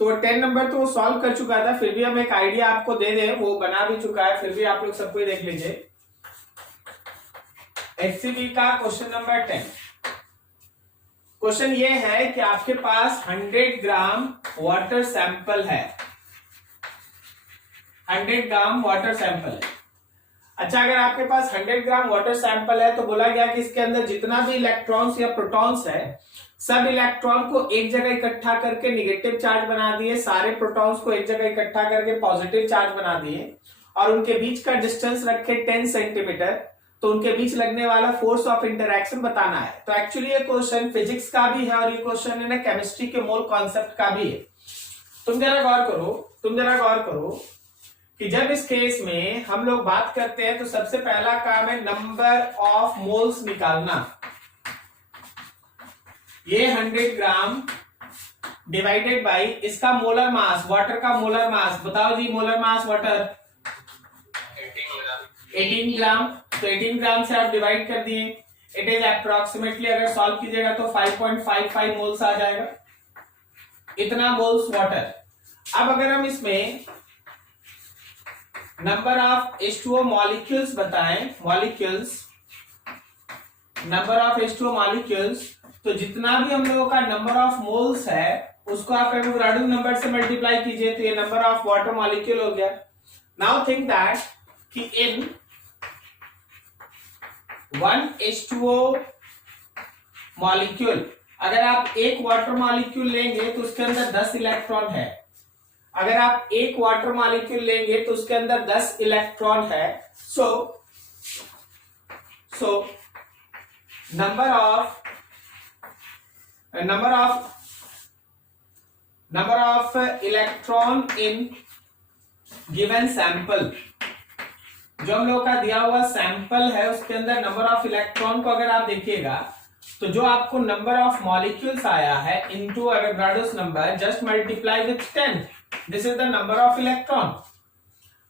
तो 10 नंबर तो वो सॉल्व कर चुका था, फिर भी हम एक आइडिया आपको दे दें, वो बना भी चुका है, फिर भी आप लोग सबको देख लीजिए। HCB का क्वेश्चन नंबर 10। क्वेश्चन ये है कि आपके पास 100 ग्राम वाटर सैंपल है, 100 ग्राम वाटर सैंपल है। अच्छा, अगर आपके पास 100 ग्राम वाटर सैंपल है तो बोला गया कि इसके अंदर जितना भी इलेक्ट्रॉन्स या प्रोटॉन्स है, सब इलेक्ट्रॉन को एक जगह इकट्ठा करके निगेटिव चार्ज बना दिए, सारे प्रोटॉन्स को एक जगह इकट्ठा करके पॉजिटिव चार्ज बना दिए, और उनके बीच का डिस्टेंस रखे 10 सेंटीमीटर। तो उनके बीच लगने वाला फोर्स ऑफ इंटरैक्शन बताना है। तो एक्चुअली ये क्वेश्चन फिजिक्स का भी है और ये क्वेश्चन है ना केमिस्ट्री के मोल कॉन्सेप्ट का भी है। तुम जरा गौर करो कि जब इस केस में हम लोग बात करते हैं तो सबसे पहला काम है नंबर ऑफ मोल्स निकालना। ये 100 ग्राम डिवाइडेड बाय इसका मोलर मास, वाटर का मोलर मास बताओ जी। मोलर मास वाटर 18 ग्राम, तो 18 ग्राम से आप डिवाइड कर दिए। इट इज अप्रोक्सीमेटली, अगर सॉल्व कीजिएगा तो 5.55 मोल्स आ जाएगा, इतना मोल्स वाटर। अब अगर हम इसमें नंबर ऑफ H2O मॉलिक्यूल्स बताएं, नंबर ऑफ H2O मॉलिक्यूल्स, तो जितना भी हम लोगों का नंबर ऑफ मोल्स है उसको आप एवोगाड्रो नंबर से मल्टीप्लाई कीजिए, तो ये नंबर ऑफ वाटर मॉलिक्यूल हो गया। नाउ थिंक दैट कि इन 1 H2O मॉलिक्यूल, अगर आप एक वाटर मॉलिक्यूल लेंगे तो उसके अंदर 10 इलेक्ट्रॉन है। अगर आप एक वाटर मॉलिक्यूल लेंगे तो उसके अंदर 10 इलेक्ट्रॉन है। So number of electron in given sample, जो हम लोग का दिया हुआ सैंपल है उसके अंदर नंबर ऑफ इलेक्ट्रॉन को अगर आप देखिएगा तो जो आपको नंबर ऑफ मॉलिक्यूल्स आया है into Avogadro's number, just multiply with 10, this is the number of electron.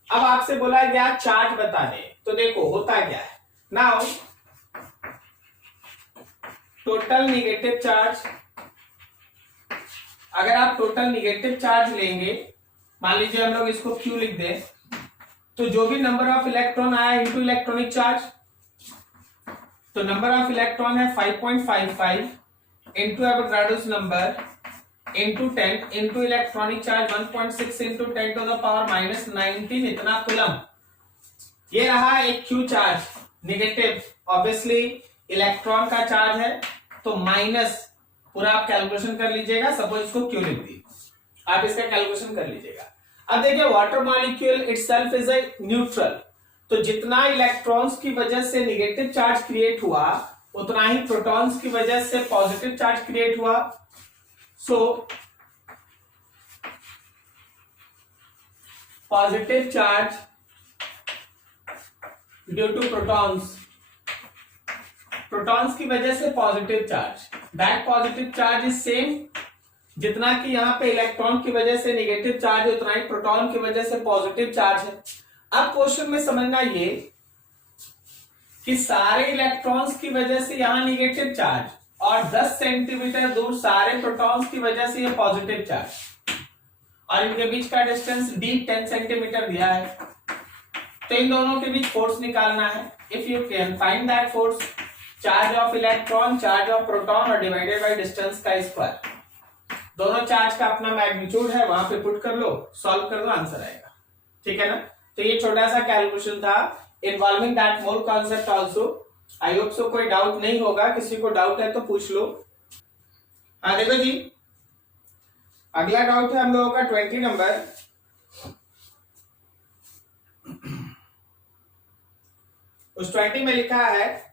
अब आपसे बोला गया चार्ज बता दे, तो देखो होता क्या है। नाउ टोटल निगेटिव चार्ज, अगर आप टोटल निगेटिव चार्ज लेंगे, मान लीजिए हम लोग इसको Q लिख दें, तो जो भी नंबर ऑफ इलेक्ट्रॉन आया इनटू इलेक्ट्रॉनिक चार्ज, तो नंबर ऑफ इलेक्ट्रॉन है 5.55 into Avogadro's number into 10 into electronic charge 1.6 into 10 to the power -19, इतना कूलम। ये रहा एक Q charge negative, obviously electron का चार्ज है तो माइनस, पूरा आप कैलकुलेशन कर लीजिएगा। सपोज इसको Q लिख दी, आप इसका कैलकुलेशन कर लीजिएगा। अब देखिए water molecule itself is a neutral, तो जितना इलेक्ट्रॉन्स की वजह से नेगेटिव चार्ज क्रिएट हुआ उतना ही प्रोटॉन्स की वजह से पॉजिटिव चार्ज क्रिएट हुआ। So positive charge due to protons की वजह से positive charge, that positive charge is same, जितना कि यहाँ पे इलेक्ट्रॉन की वजह से नेगेटिव चार्ज है उतना ही प्रोटॉन की वजह से पॉजिटिव चार्ज है। अब क्वेश्चन में समझना ये कि सारे इलेक्ट्रॉन्स की वजह से यहाँ नेगेटिव चार्ज और 10 सेंटीमीटर दूर सारे प्रोटॉन्स की वजह से ये पॉजिटिव चार्ज, और इनके बीच का डिस्टेंस d 10 सेंटीमीटर दिया है। तो इन दोनों के बीच फोर्स निकालना है। If you can find that force, charge of electron, charge of proton और डिवाइडेड बाय डिस्टेंस का स्क्वायर, दोनों चार्ज का अपना मैग्नीट्यूड है, वहां पे पुट कर लो, सॉल्व कर दो, आंसर आएगा। ठीक है ना। तो ये छोटा सा कैलकुलेशन था involving that mole concept also. I hope so कोई डाउट नहीं होगा, किसी को डाउट है तो पूछ लो। हाँ देखो जी, अगला डाउट है हम लोगों का 20 नंबर। उस 20 में लिखा है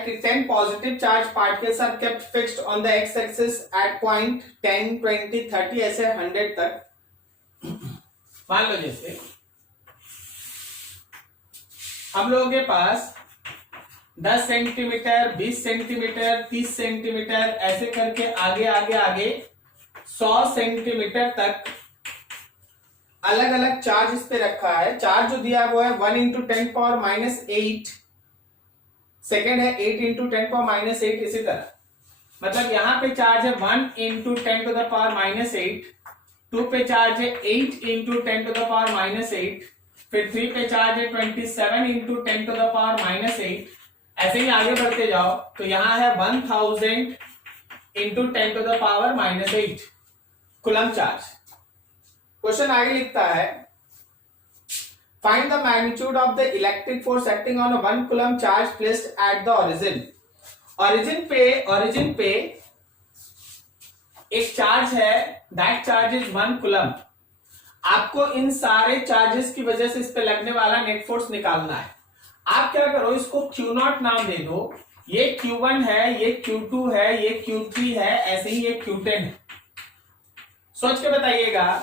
कि 10 positive charge particles are kept fixed on the X axis at point 10, 20, 30 ऐसे 100 तक। मान लो जैसे हम लोगों के पास 10 सेंटीमीटर, 20 सेंटीमीटर, 30 सेंटीमीटर ऐसे करके आगे आगे आगे 100 सेंटीमीटर तक अलग अलग चार्ज इस पे रखा है। चार्ज जो दिया हुआ है 1 × 10⁻⁸ सेकेंड है 8 इंटू 10⁻⁸, इसी तरह मतलब यहाँ पे चार्ज है 1 इंटू 10⁻⁸, 2 पे चार्ज है 8 इंटू 10⁻⁸, फिर 3 पे चार्ज है 27 इंटू 10⁻⁸। ऐसे ही आगे बढ़ते जाओ तो यहाँ है 1000 इंटू 10⁻⁸ कूलम चार्ज। क्वेश्चन आगे लिखता है find the magnitude of the electric force acting on 1 coulomb charge placed at the origin. Origin पे एक चार्ज है, दैट चार्ज इज 1 कूलम। आपको इन सारे चार्जेस की वजह से इस पे लगने वाला नेट फोर्स निकालना है। आप क्या करो, इसको Q0 नाम दे दो, ये Q1 है, ये Q2 है, ये Q3 है, ऐसे ही ये Q10 है। सोच के बताइएगा,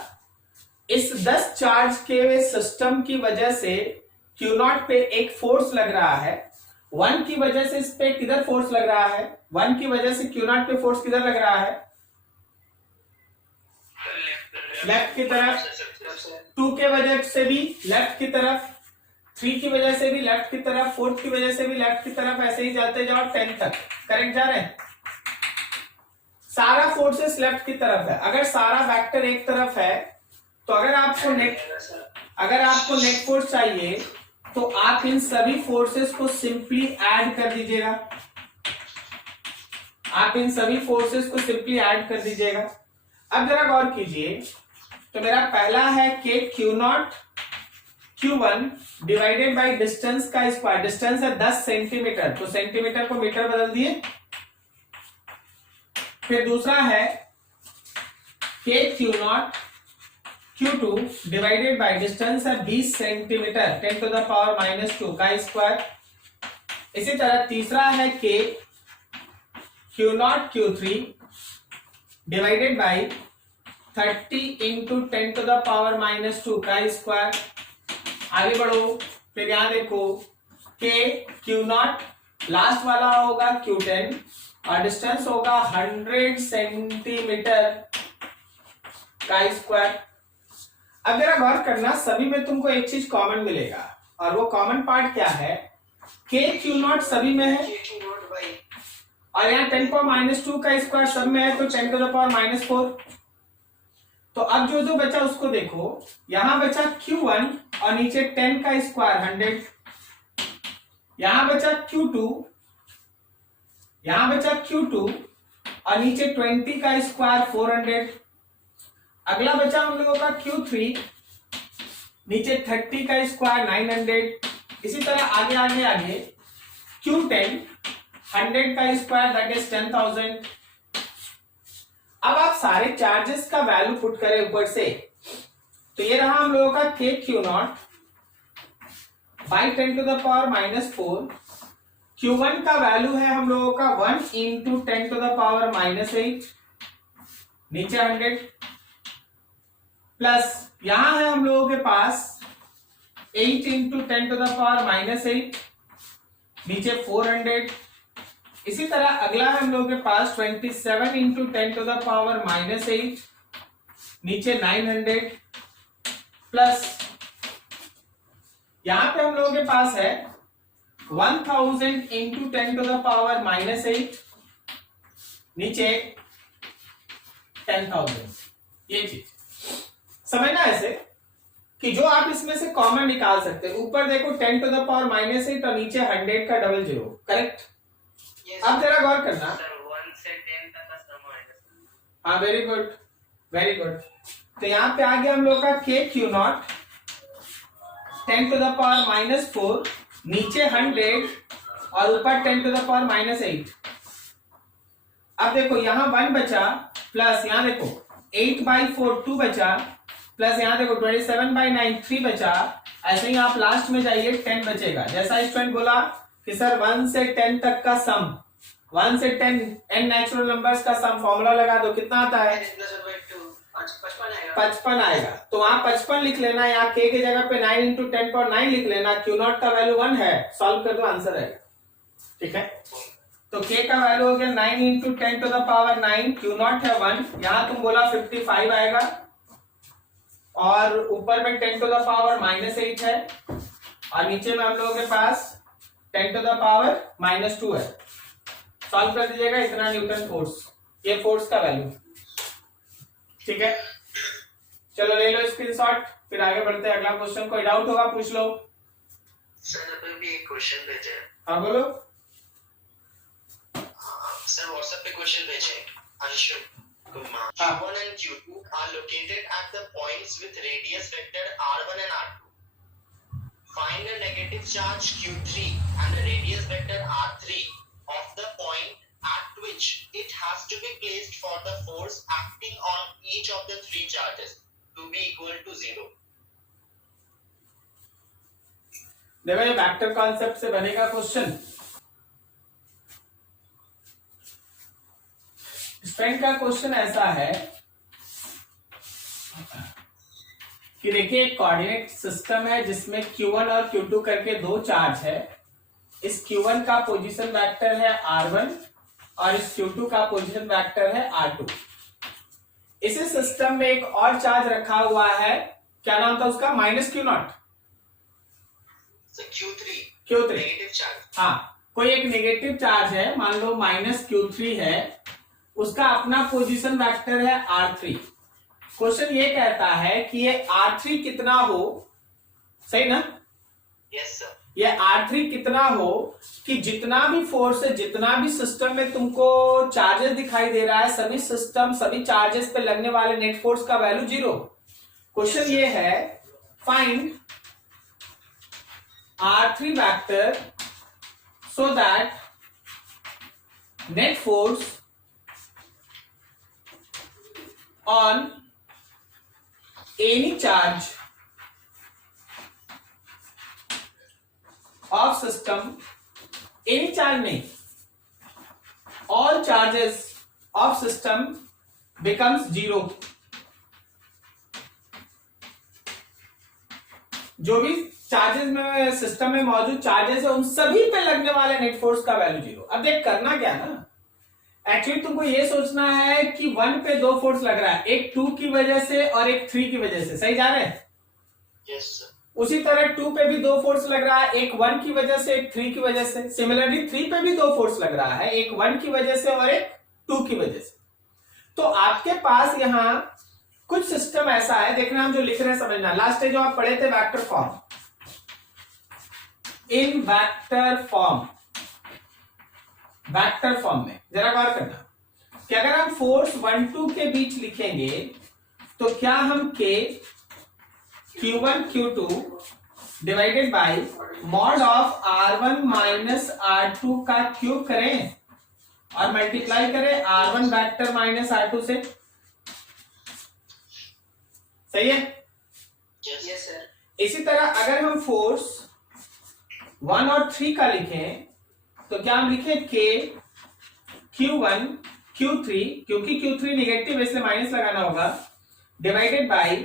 इस 10 चार्ज के सिस्टम की वजह से Q0 पे एक फोर्स लग रहा है, 1 की वजह से इस पे किधर फोर्स लग रहा है, 1 की वजह से Q0 पे फोर्स किधर लग रहा है, लेफ्ट की तरफ, 2 के वजह से भी लेफ्ट की तरफ, 3 की वजह से भी लेफ्ट की तरफ, 4 की वजह से भी लेफ्ट की तरफ, ऐसे ही जाते जाओ 10 तक। करेक्ट जा रहे हैं? सारा फोर्सेस लेफ्ट की तरफ है। अगर सारा वेक्टर एक तरफ है तो अगर आपको नेट फोर्स चाहिए तो आप इन सभी फोर्सेस को सिंपली ऐड कर दीजिएगा। अब जरा गौर कीजिए, तो मेरा पहला है K Q0 Q1 divided by distance का स्क्वायर। डिस्टेंस है 10 सेंटीमीटर, तो सेंटीमीटर को मीटर बदल दिए। फिर दूसरा है K Q0 Q2 divided by distance है 20 सेंटीमीटर 10⁻⁻² का स्क्वायर। इसी तरह तीसरा है K Q0 Q3 divided by 30 into 10⁻⁻² का स्क्वायर। आगे बढ़ो, फिर यहां देखो K Q0 लास्ट वाला होगा Q10 और डिस्टेंस होगा 100 सेंटीमीटर का स्क्वायर। अब जरा गौर करना, सभी में तुमको एक चीज कॉमन मिलेगा, और वो कॉमन पार्ट क्या है, K Q0 सभी में है और यहाँ 10⁻⁻² का स्क्वायर सब में है, तो 10⁻⁻⁴। तो अब जो बचा उसको देखो, यहां बचा Q1 और नीचे 10 का स्क्वायर 100, यहां बचा Q2 और नीचे 20 का स्क्वायर 400। अगला बचा हम लोगों का Q3, नीचे 30 का स्क्वायर 900। इसी तरह आगे Q10 100 का स्क्वायर दैट इज 10,000। अब आप सारे चार्जेस का वैल्यू पुट करें ऊपर से, तो ये रहा हम लोगों का K Q0 बाई 10⁻⁻⁴। Q1 का वैल्यू है हम लोगों का 1 इंटू 10⁻⁸, नीचे 100, प्लस यहां है हम लोगों के पास 8 इंटू 10⁻⁸, नीचे 400। इसी तरह अगला है हम लोगों के पास 27 इंटू 10⁻⁻8, नीचे 900, प्लस यहां पे हम लोगों के पास है 1000 इंटू 10⁻⁻8, नीचे 10,000। ये चीज समझना ऐसे कि जो आप इसमें से कॉमन निकाल सकते हैं। ऊपर देखो 10⁻⁻8 और नीचे 100 का डबल जीरो, करेक्ट? अब जरा गौर करना, 1 से 10 तक का सम माइनस। हाँ, वेरी गुड। तो यहाँ पे आ गया हम लोग का K Q0 10⁻⁻4, नीचे 100 और ऊपर 10⁻⁻8। अब देखो यहाँ 1 बचा, प्लस यहाँ देखो 8/4 2 बचा, प्लस यहाँ देखो 27/9 3 बचा। ऐसे ही आप लास्ट में जाइए 10 बचेगा। जैसा स्टूडेंट बोला कि सर 1 से 10 तक का सम, 1 से 10 n नेचुरल नंबर्स का सम फॉर्मूला लगा दो, कितना आता है? 55 आएगा। तो वहां 55 लिख लेना, यहाँ K की जगह पे 9 इंटू 10⁻9 लिख लेना। Q0 का वैल्यू 1 है, सॉल्व कर दो, आंसर आएगा। ठीक है, तो K का वैल्यू हो गया 9 इंटू 10⁻9, Q0 है 1, यहाँ तुम बोला 55 आएगा, और ऊपर में 10⁻⁻8 है, और नीचे में हम लोगों के पास 10 टू द पावर -2 है। सॉल्व कर दीजिएगा, इतना न्यूटन फोर्स, ये फोर्स का वैल्यू। ठीक है, चलो ले लो स्क्रीनशॉट, फिर आगे बढ़ते हैं अगला क्वेश्चन। कोई डाउट होगा पूछ लो। सर अभी भी एक क्वेश्चन भेजे हैं। हाँ बोलो। सर व्हाट्सएप पे क्वेश्चन भेजे हैं। Anshu Kumar, Q1 and Q2 are located at the points with radius vector R1 and R2. Find a negative charge Q3 and a radius vector R3 of the point at which it has to be placed for the force acting on each of the three charges to be equal to 0. देखो ये vector concept से बनेगा question. Strength का question ऐसा है कि देखिए एक कोऑर्डिनेट सिस्टम है जिसमें Q1 और Q2 करके दो चार्ज है। इस Q1 का पोजीशन वेक्टर है R1 और इस Q2 का पोजीशन वेक्टर है R2। इसी सिस्टम में एक और चार्ज रखा हुआ है, क्या नाम था उसका? -Q0। Q3 negative charge. हाँ, कोई एक नेगेटिव चार्ज है, मान लो -Q3 है, उसका अपना पोजीशन वेक्टर है R3। क्वेश्चन ये कहता है कि ये R3 कितना हो, सही ना? Yes sir. ये R3 कितना हो कि जितना भी फोर्स है, जितना भी सिस्टम में तुमको चार्जेस दिखाई दे रहा है, सभी सिस्टम सभी चार्जेस पे लगने वाले नेट फोर्स का वैल्यू 0। क्वेश्चन ये है, find R3 vector so that net force on any charge of system, any charge नहीं, all charges of system becomes 0। जो भी चार्जेस में सिस्टम में मौजूद चार्जेस है उन सभी पे लगने वाले नेट फोर्स का वैल्यू 0। अब देख करना क्या ना, एक्चुअली तुमको ये सोचना है कि 1 पे दो फोर्स लग रहा है, एक 2 की वजह से और एक 3 की वजह से, सही जा रहे हैं? Yes sir. उसी तरह 2 पे भी दो फोर्स लग रहा है, एक 1 की वजह से एक 3 की वजह से। सिमिलरली 3 पे भी दो फोर्स लग रहा है, एक 1 की वजह से और एक 2 की वजह से। तो आपके पास यहां कुछ सिस्टम ऐसा है, देखना हम जो लिख रहे हैं समझना। लास्ट जो आप पढ़े थे वेक्टर फॉर्म, इन वेक्टर फॉर्म में जरा गौर करना कि अगर हम फोर्स 1 2 के बीच लिखेंगे तो क्या हम K Q1 Q2 divided by mod of R1 minus R2 का क्यूब करें और मल्टीप्लाई करें R1 वेक्टर माइनस R2 से, सही है? Yes sir. इसी तरह अगर हम फोर्स 1 और 3 का लिखें तो क्या हम लिखें K Q1 Q3, क्योंकि Q3 निगेटिव इसलिए माइनस लगाना होगा, divided bye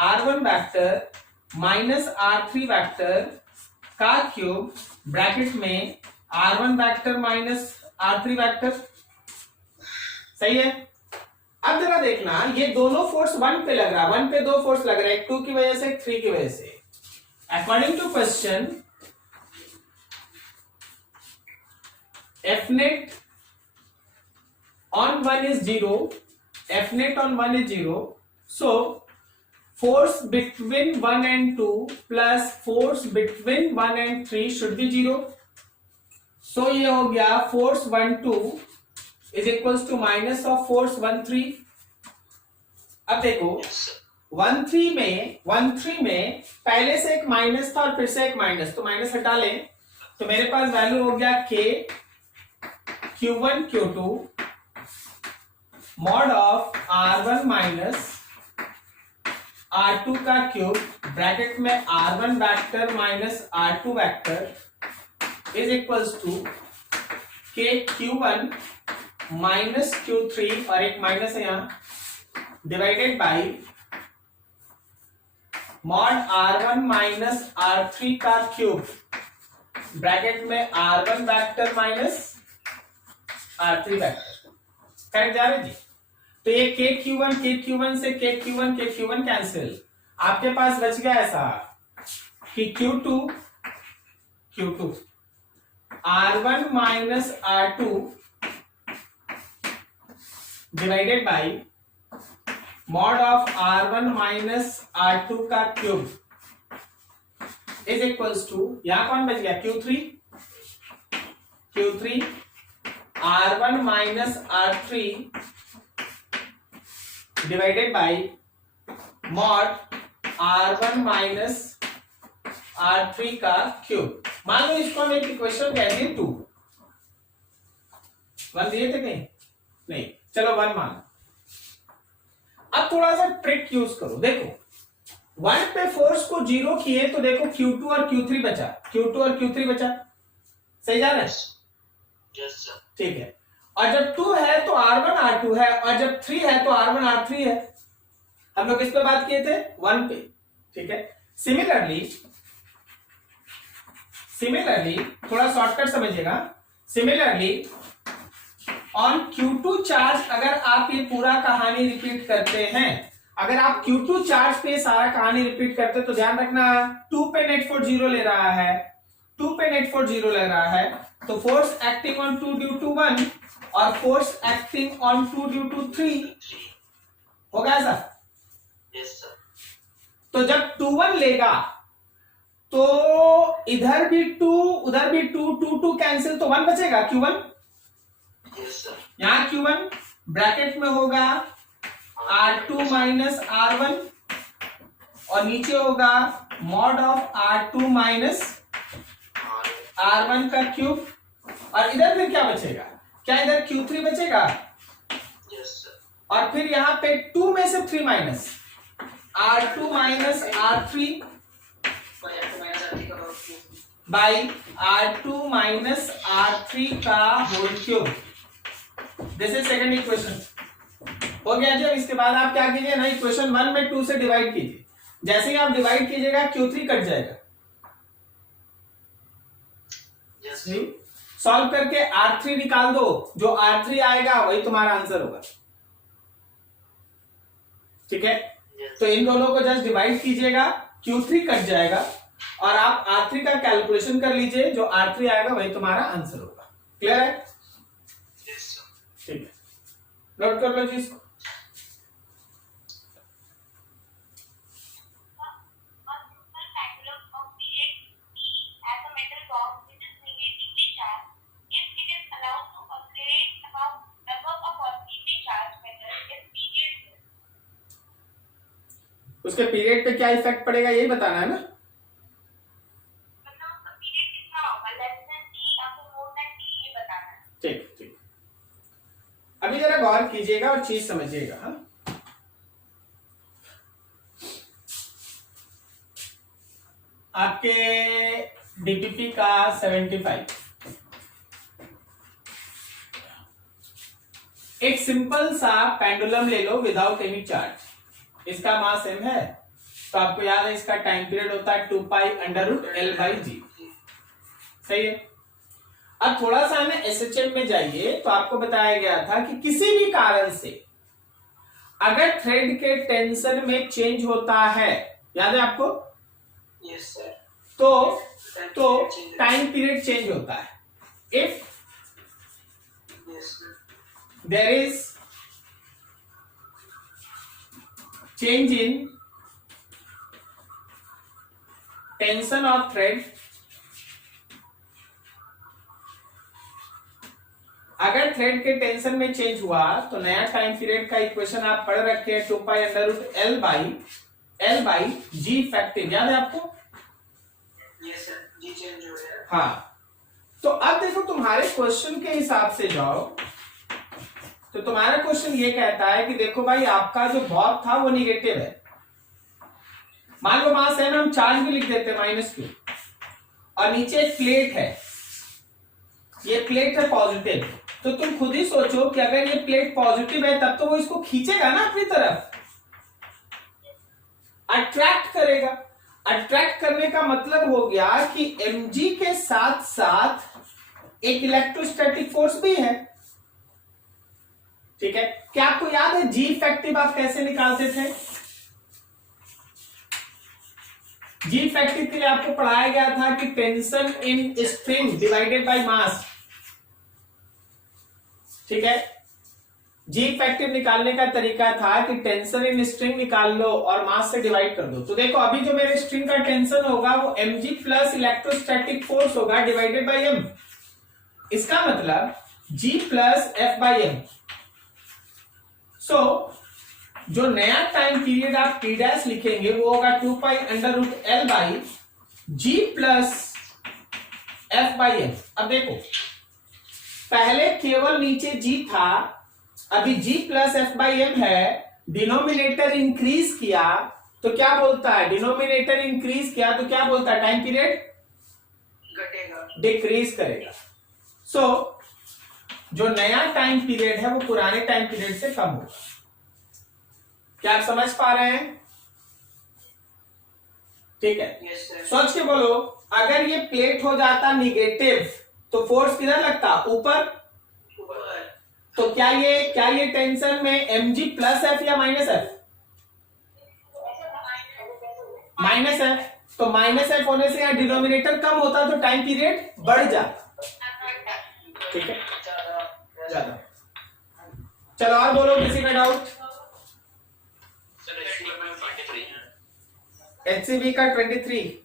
R1 vector minus R3 vector का क्यूब ब्रैकेट में R1 vector minus R3 vector, सही है? अब जरा देखना, ये दोनों फोर्स 1 पे लग रहा है, 1 पे दो फोर्स लग रहा है, एक 2 की वजह से एक 3 की वजह से। According to question F net on 1 is 0, F net on 1 is 0, so force between 1 and 2 plus force between 1 and 3 should be 0। so ये हो गया force 1 2 is equals to minus of force 1 3। अब देखो 1 3 में पहले से एक माइनस था और फिर से एक माइनस, तो माइनस हटा लें तो मेरे पास वैल्यू हो गया K Q1 Q2 mod of R1 minus R2 का क्यूब ब्रैकेट में R1 vector minus R2 vector is equals to K Q1 minus Q3 और एक माइनस है यहां divided by mod R1 minus R3 का क्यूब ब्रैकेट में R1 vector minus R3 vector. Correct जा रहे जी? तो ये KQ1 से KQ1 कैंसिल, आपके पास बच गया ऐसा कि Q2 R1 minus R2 divided by mod of R1 minus R2 का क्यूब इज इक्वल्स टू, यहां कौन बच गया, Q3 R1 minus R3 divided by mod R1 minus R3 का क्यूब। मान लो इसको हम एक इक्वेशन कहते हैं 2, 1 दिए थे कहीं नहीं, चलो 1 मान। अब थोड़ा सा ट्रिक यूज करो, देखो 1 पे फोर्स को 0 किए तो देखो Q2 और Q3 बचा, सही जा रहा है? Yes sir. ठीक है, और जब 2 है तो R1 R2 है, और जब 3 है तो R1 R3 है। हम लोग किस पे बात किए थे, 1 पे, ठीक है। सिमिलरली थोड़ा शॉर्टकट समझिएगा, सिमिलरली ऑन Q2 चार्ज अगर आप ये पूरा कहानी रिपीट करते हैं, अगर आप Q2 चार्ज पे सारा कहानी रिपीट करते तो ध्यान रखना 2 पे नेट फोर्स 0 ले रहा है, 2 पे नेट फोर्स 0 ले रहा है, तो force acting on 2 due to 1 और force acting on 2 due to 3 होगा ऐसा? Yes sir. तो जब 2 1 लेगा तो इधर भी 2 उधर भी 2, 2 2 कैंसिल, तो 1 बचेगा Q1। Yes sir. यहां Q1 ब्रैकेट में होगा R2 माइनस R1 और नीचे होगा mod of R2 minus R1 का क्यूब, और इधर फिर क्या बचेगा, क्या इधर Q3 बचेगा? Yes sir. और फिर यहां पे 2 में से 3 minus R2 minus R3 by R2 minus R3 का whole cube. This is second equation, हो गया जी। इसके बाद आप क्या कीजिए ना, इक्वेशन 1 में 2 से डिवाइड कीजिए, जैसे ही आप डिवाइड कीजिएगा Q3 कट जाएगा। यस। सॉल्व करके R3 निकाल दो, जो R3 आएगा वही तुम्हारा आंसर होगा, ठीक है। तो इन दोनों को जस्ट डिवाइड कीजिएगा, Q3 कट जाएगा और आप R3 का कैलकुलेशन कर लीजिए, जो R3 आएगा वही तुम्हारा आंसर होगा। क्लियर है? Yes sir. ठीक है, नोट कर लो जी इसको। उसके पीरियड पे क्या इफेक्ट पड़ेगा यही बताना है ना? ठीक ठीक, अभी जरा गौर कीजिएगा और चीज समझिएगा। हाँ, आपके डीपीपी का 75 एक सिंपल सा पेंडुलम ले लो विदाउट एनी चार्ज, इसका मास m है, तो आपको याद है इसका टाइम पीरियड होता है 2 pi under root L by g, सही है। अब थोड़ा सा हमें SHM में जाइए, तो आपको बताया गया था कि किसी भी कारण से अगर थ्रेड के टेंशन में चेंज होता है, याद है आपको? Yes sir. तो टाइम पीरियड चेंज होता है। If there is change in tension of thread, अगर थ्रेड के टेंशन में चेंज हुआ तो नया टाइम पीरियड का इक्वेशन आप पढ़ रखे हैं 2 pi under root L by G effective, याद है आपको? यस सर, जी चेंज हो गया। हाँ, तो अब देखो तुम्हारे क्वेश्चन के हिसाब से जाओ, तो तुम्हारा क्वेश्चन ये कहता है कि देखो भाई आपका जो बॉब था वो निगेटिव है, मान लो मास है ना, हम चार्ज भी लिख देते हैं -Q, और नीचे एक प्लेट है, ये प्लेट है पॉजिटिव, तो तुम खुद ही सोचो कि अगर ये प्लेट पॉजिटिव है तब तो वो इसको खींचेगा ना अपनी तरफ, अट्रैक्ट करेगा। अट्रैक्ट करने का मतलब हो गया कि mg के साथ साथ एक इलेक्ट्रोस्टैटिक फोर्स भी है, ठीक है। क्या आपको याद है जी इफेक्टिव आप कैसे निकालते थे? जी इफेक्टिव के लिए आपको पढ़ाया गया था कि tension in string divided by mass, ठीक है। जी इफेक्टिव निकालने का तरीका था कि टेंशन इन स्ट्रिंग निकाल लो और मास से डिवाइड कर दो। तो देखो अभी जो मेरे स्ट्रिंग का टेंशन होगा वो mg प्लस इलेक्ट्रोस्टैटिक फोर्स होगा डिवाइडेड बाय m। इसका मतलब g plus F by M. So जो नया टाइम पीरियड आप t डैश लिखेंगे वो होगा 2 pi under root L by g plus F by M. अब देखो पहले केवल नीचे g था, अभी g plus F by M है, डिनोमिनेटर इंक्रीज किया तो क्या बोलता है, डिनोमिनेटर इंक्रीज किया तो क्या बोलता है, टाइम पीरियड घटेगा, डिक्रीज करेगा। सो जो नया टाइम पीरियड है वो पुराने टाइम पीरियड से कम होगा। क्या आप समझ पा रहे हैं? ठीक है, सोच के बोलो, अगर ये प्लेट हो जाता निगेटिव तो फोर्स किधर लगता, ऊपर। तो क्या ये टेंशन में mg प्लस एफ या माइनस एफ, माइनस एफ। तो माइनस एफ होने से यहाँ डिनोमिनेटर कम होता तो टाइम पीरियड बढ़ जाता, ठीक है। ज्यादा चलो और बोलो, किसी का डाउट? HCB का 23।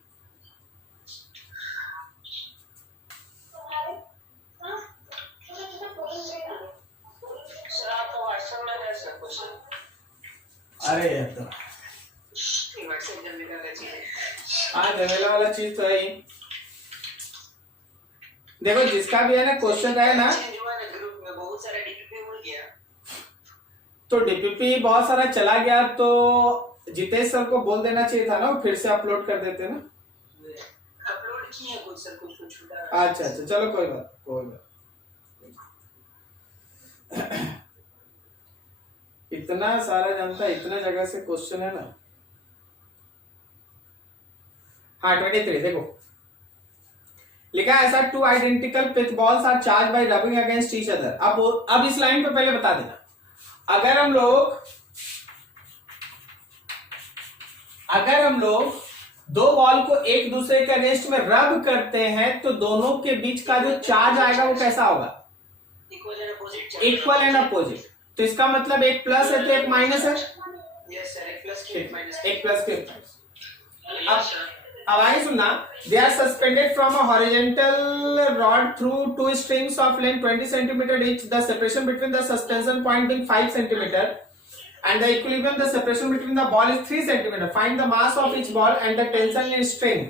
अरे यार तो जमेला वाला चीज तो है ही। देखो जिसका भी है ना क्वेश्चन है ना, ग्रुप में बहुत सारा डीपीपी उड़ गया, तो डीपीपी बहुत सारा चला गया तो जितेश सर को बोल देना चाहिए था ना, वो फिर से अपलोड कर देते ना। अपलोड किए कुछ सर, कुछ छूटा। अच्छा चलो कोई बात। इतना सारा जानता, इतना जगह से क्वेश्चन है ना। हाँ 23 देखो लिखा है ऐसा, 2 identical pith balls are charge by rubbing against each other. अब इस लाइन पे पहले बता देना, अगर हम लोग दो बॉल को एक दूसरे के अगेंस्ट में रब करते हैं तो दोनों के बीच का जो चार्ज आएगा वो कैसा होगा, इक्वल एंड अपोजिट। तो इसका मतलब एक प्लस है तो एक माइनस है। यस सर, एक प्लस के माइनस, एक प्लस के माइनस। अब आइए सुनना, they are suspended from a horizontal rod through 2 strings of length 20 cm each, the separation between the suspension point being 5 cm and the equilibrium, the separation between the ball is 3 cm. Find the mass of each ball and the tension in string.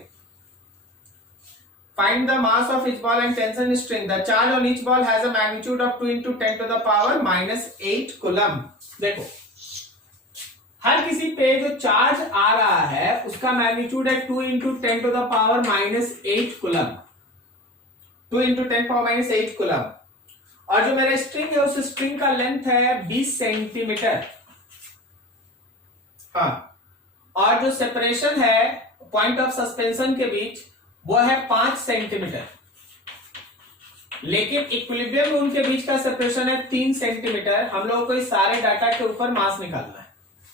Find the mass of each ball and tension in string. The charge on each ball has a magnitude of 2 into 10 to the power -8 coulomb. देखो हर किसी पे जो charge आ रहा है उसका magnitude है 2 into 10 to the power -8 coulomb, 2 into 10 power -8 coulomb। और जो मेरा स्ट्रिंग है उस स्ट्रिंग का लेंथ है 20 सेंटीमीटर। हाँ, और जो सेपरेशन है पॉइंट ऑफ सस्पेंशन के बीच वो है 5 सेंटीमीटर, लेकिन इक्विलिब्रियम में उनके बीच का सेपरेशन है 3 सेंटीमीटर। हम लोगों को इस सारे डाटा के ऊपर मास निकालना है,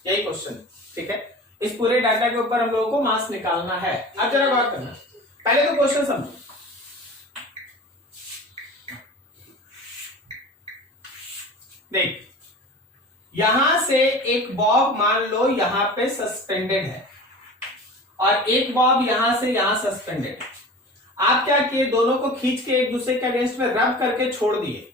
यही क्वेश्चन, ठीक है। इस पूरे डाटा के ऊपर हम लोगों को मास निकालना है। अब जरा गौर करना, पहले तो क्वेश्चन समझो। देख, यहां से एक बॉब मान लो यहां पे सस्पेंडेड है और एक बॉब यहां से यहां सस्पेंडेड। आप क्या किए, दोनों को खींच के एक दूसरे के अगेंस्ट में रब करके छोड़ दिए।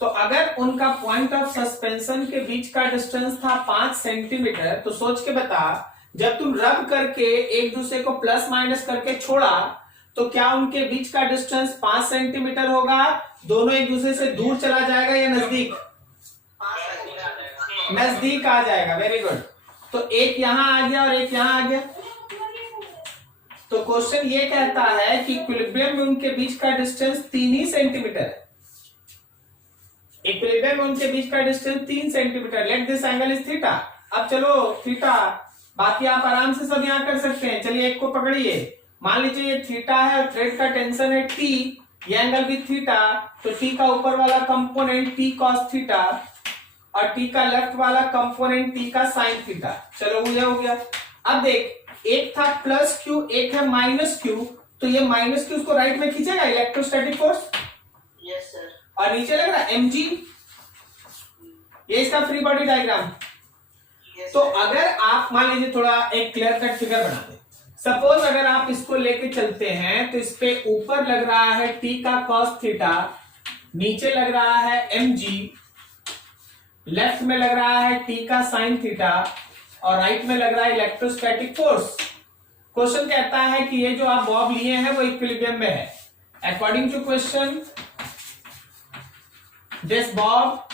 तो अगर उनका पॉइंट ऑफ सस्पेंशन के बीच का डिस्टेंस था 5 सेंटीमीटर, तो सोच के बता, जब तुम रब करके एक दूसरे को प्लस माइनस करके छोड़ा तो क्या उनके बीच का डिस्टेंस 5 सेंटीमीटर होगा? दोनों एक दूसरे से दूर चला जाएगा या नजदीक? नजदीक आ जाएगा। Very good. तो एक यहां आ गया और एक यहां आ गया। तो क्वेश्चन ये कहता है कि इक्विलिब्रियम में उनके बीच का डिस्टेंस 3 ही सेंटीमीटर है। इक्विलिब्रियम में उनके बीच का distance 3 centimetre. Let this angle is theta. अब चलो थीटा, बाकी आप आराम से सब यहां कर सकते हैं। चलिए एक को पकड़िए, मान लीजिए ये थीटा है और थ्रेड का टेंशन है टी, ये एंगल भी थीटा, तो टी का ऊपर वाला कंपोनेंट टी कॉस थीटा और टी का लेफ्ट वाला कंपोनेंट टी का साइन थीटा। चलो ये हो गया। अब देख, एक था प्लस क्यू, एक है माइनस क्यू, तो ये माइनस क्यू उसको राइट में खींचेगा इलेक्ट्रोस्टैटिक फोर्स। Yes sir. और नीचे लग रहा है mg, ये इसका फ्री बॉडी डायग्राम। तो अगर आप मान लीजिए थोड़ा एक क्लियर कट फिगर बना दे, सपोज अगर आप इसको लेके चलते हैं तो इस पे ऊपर लग रहा है t का कॉस थीटा, नीचे लग रहा है mg, लेफ्ट में लग रहा है t का साइन थीटा और राइट में लग रहा है इलेक्ट्रोस्टैटिक फोर्स। क्वेश्चन कहता है कि ये जो आप बॉब लिए हैं वो इक्विलिब्रियम में है। According to question this bob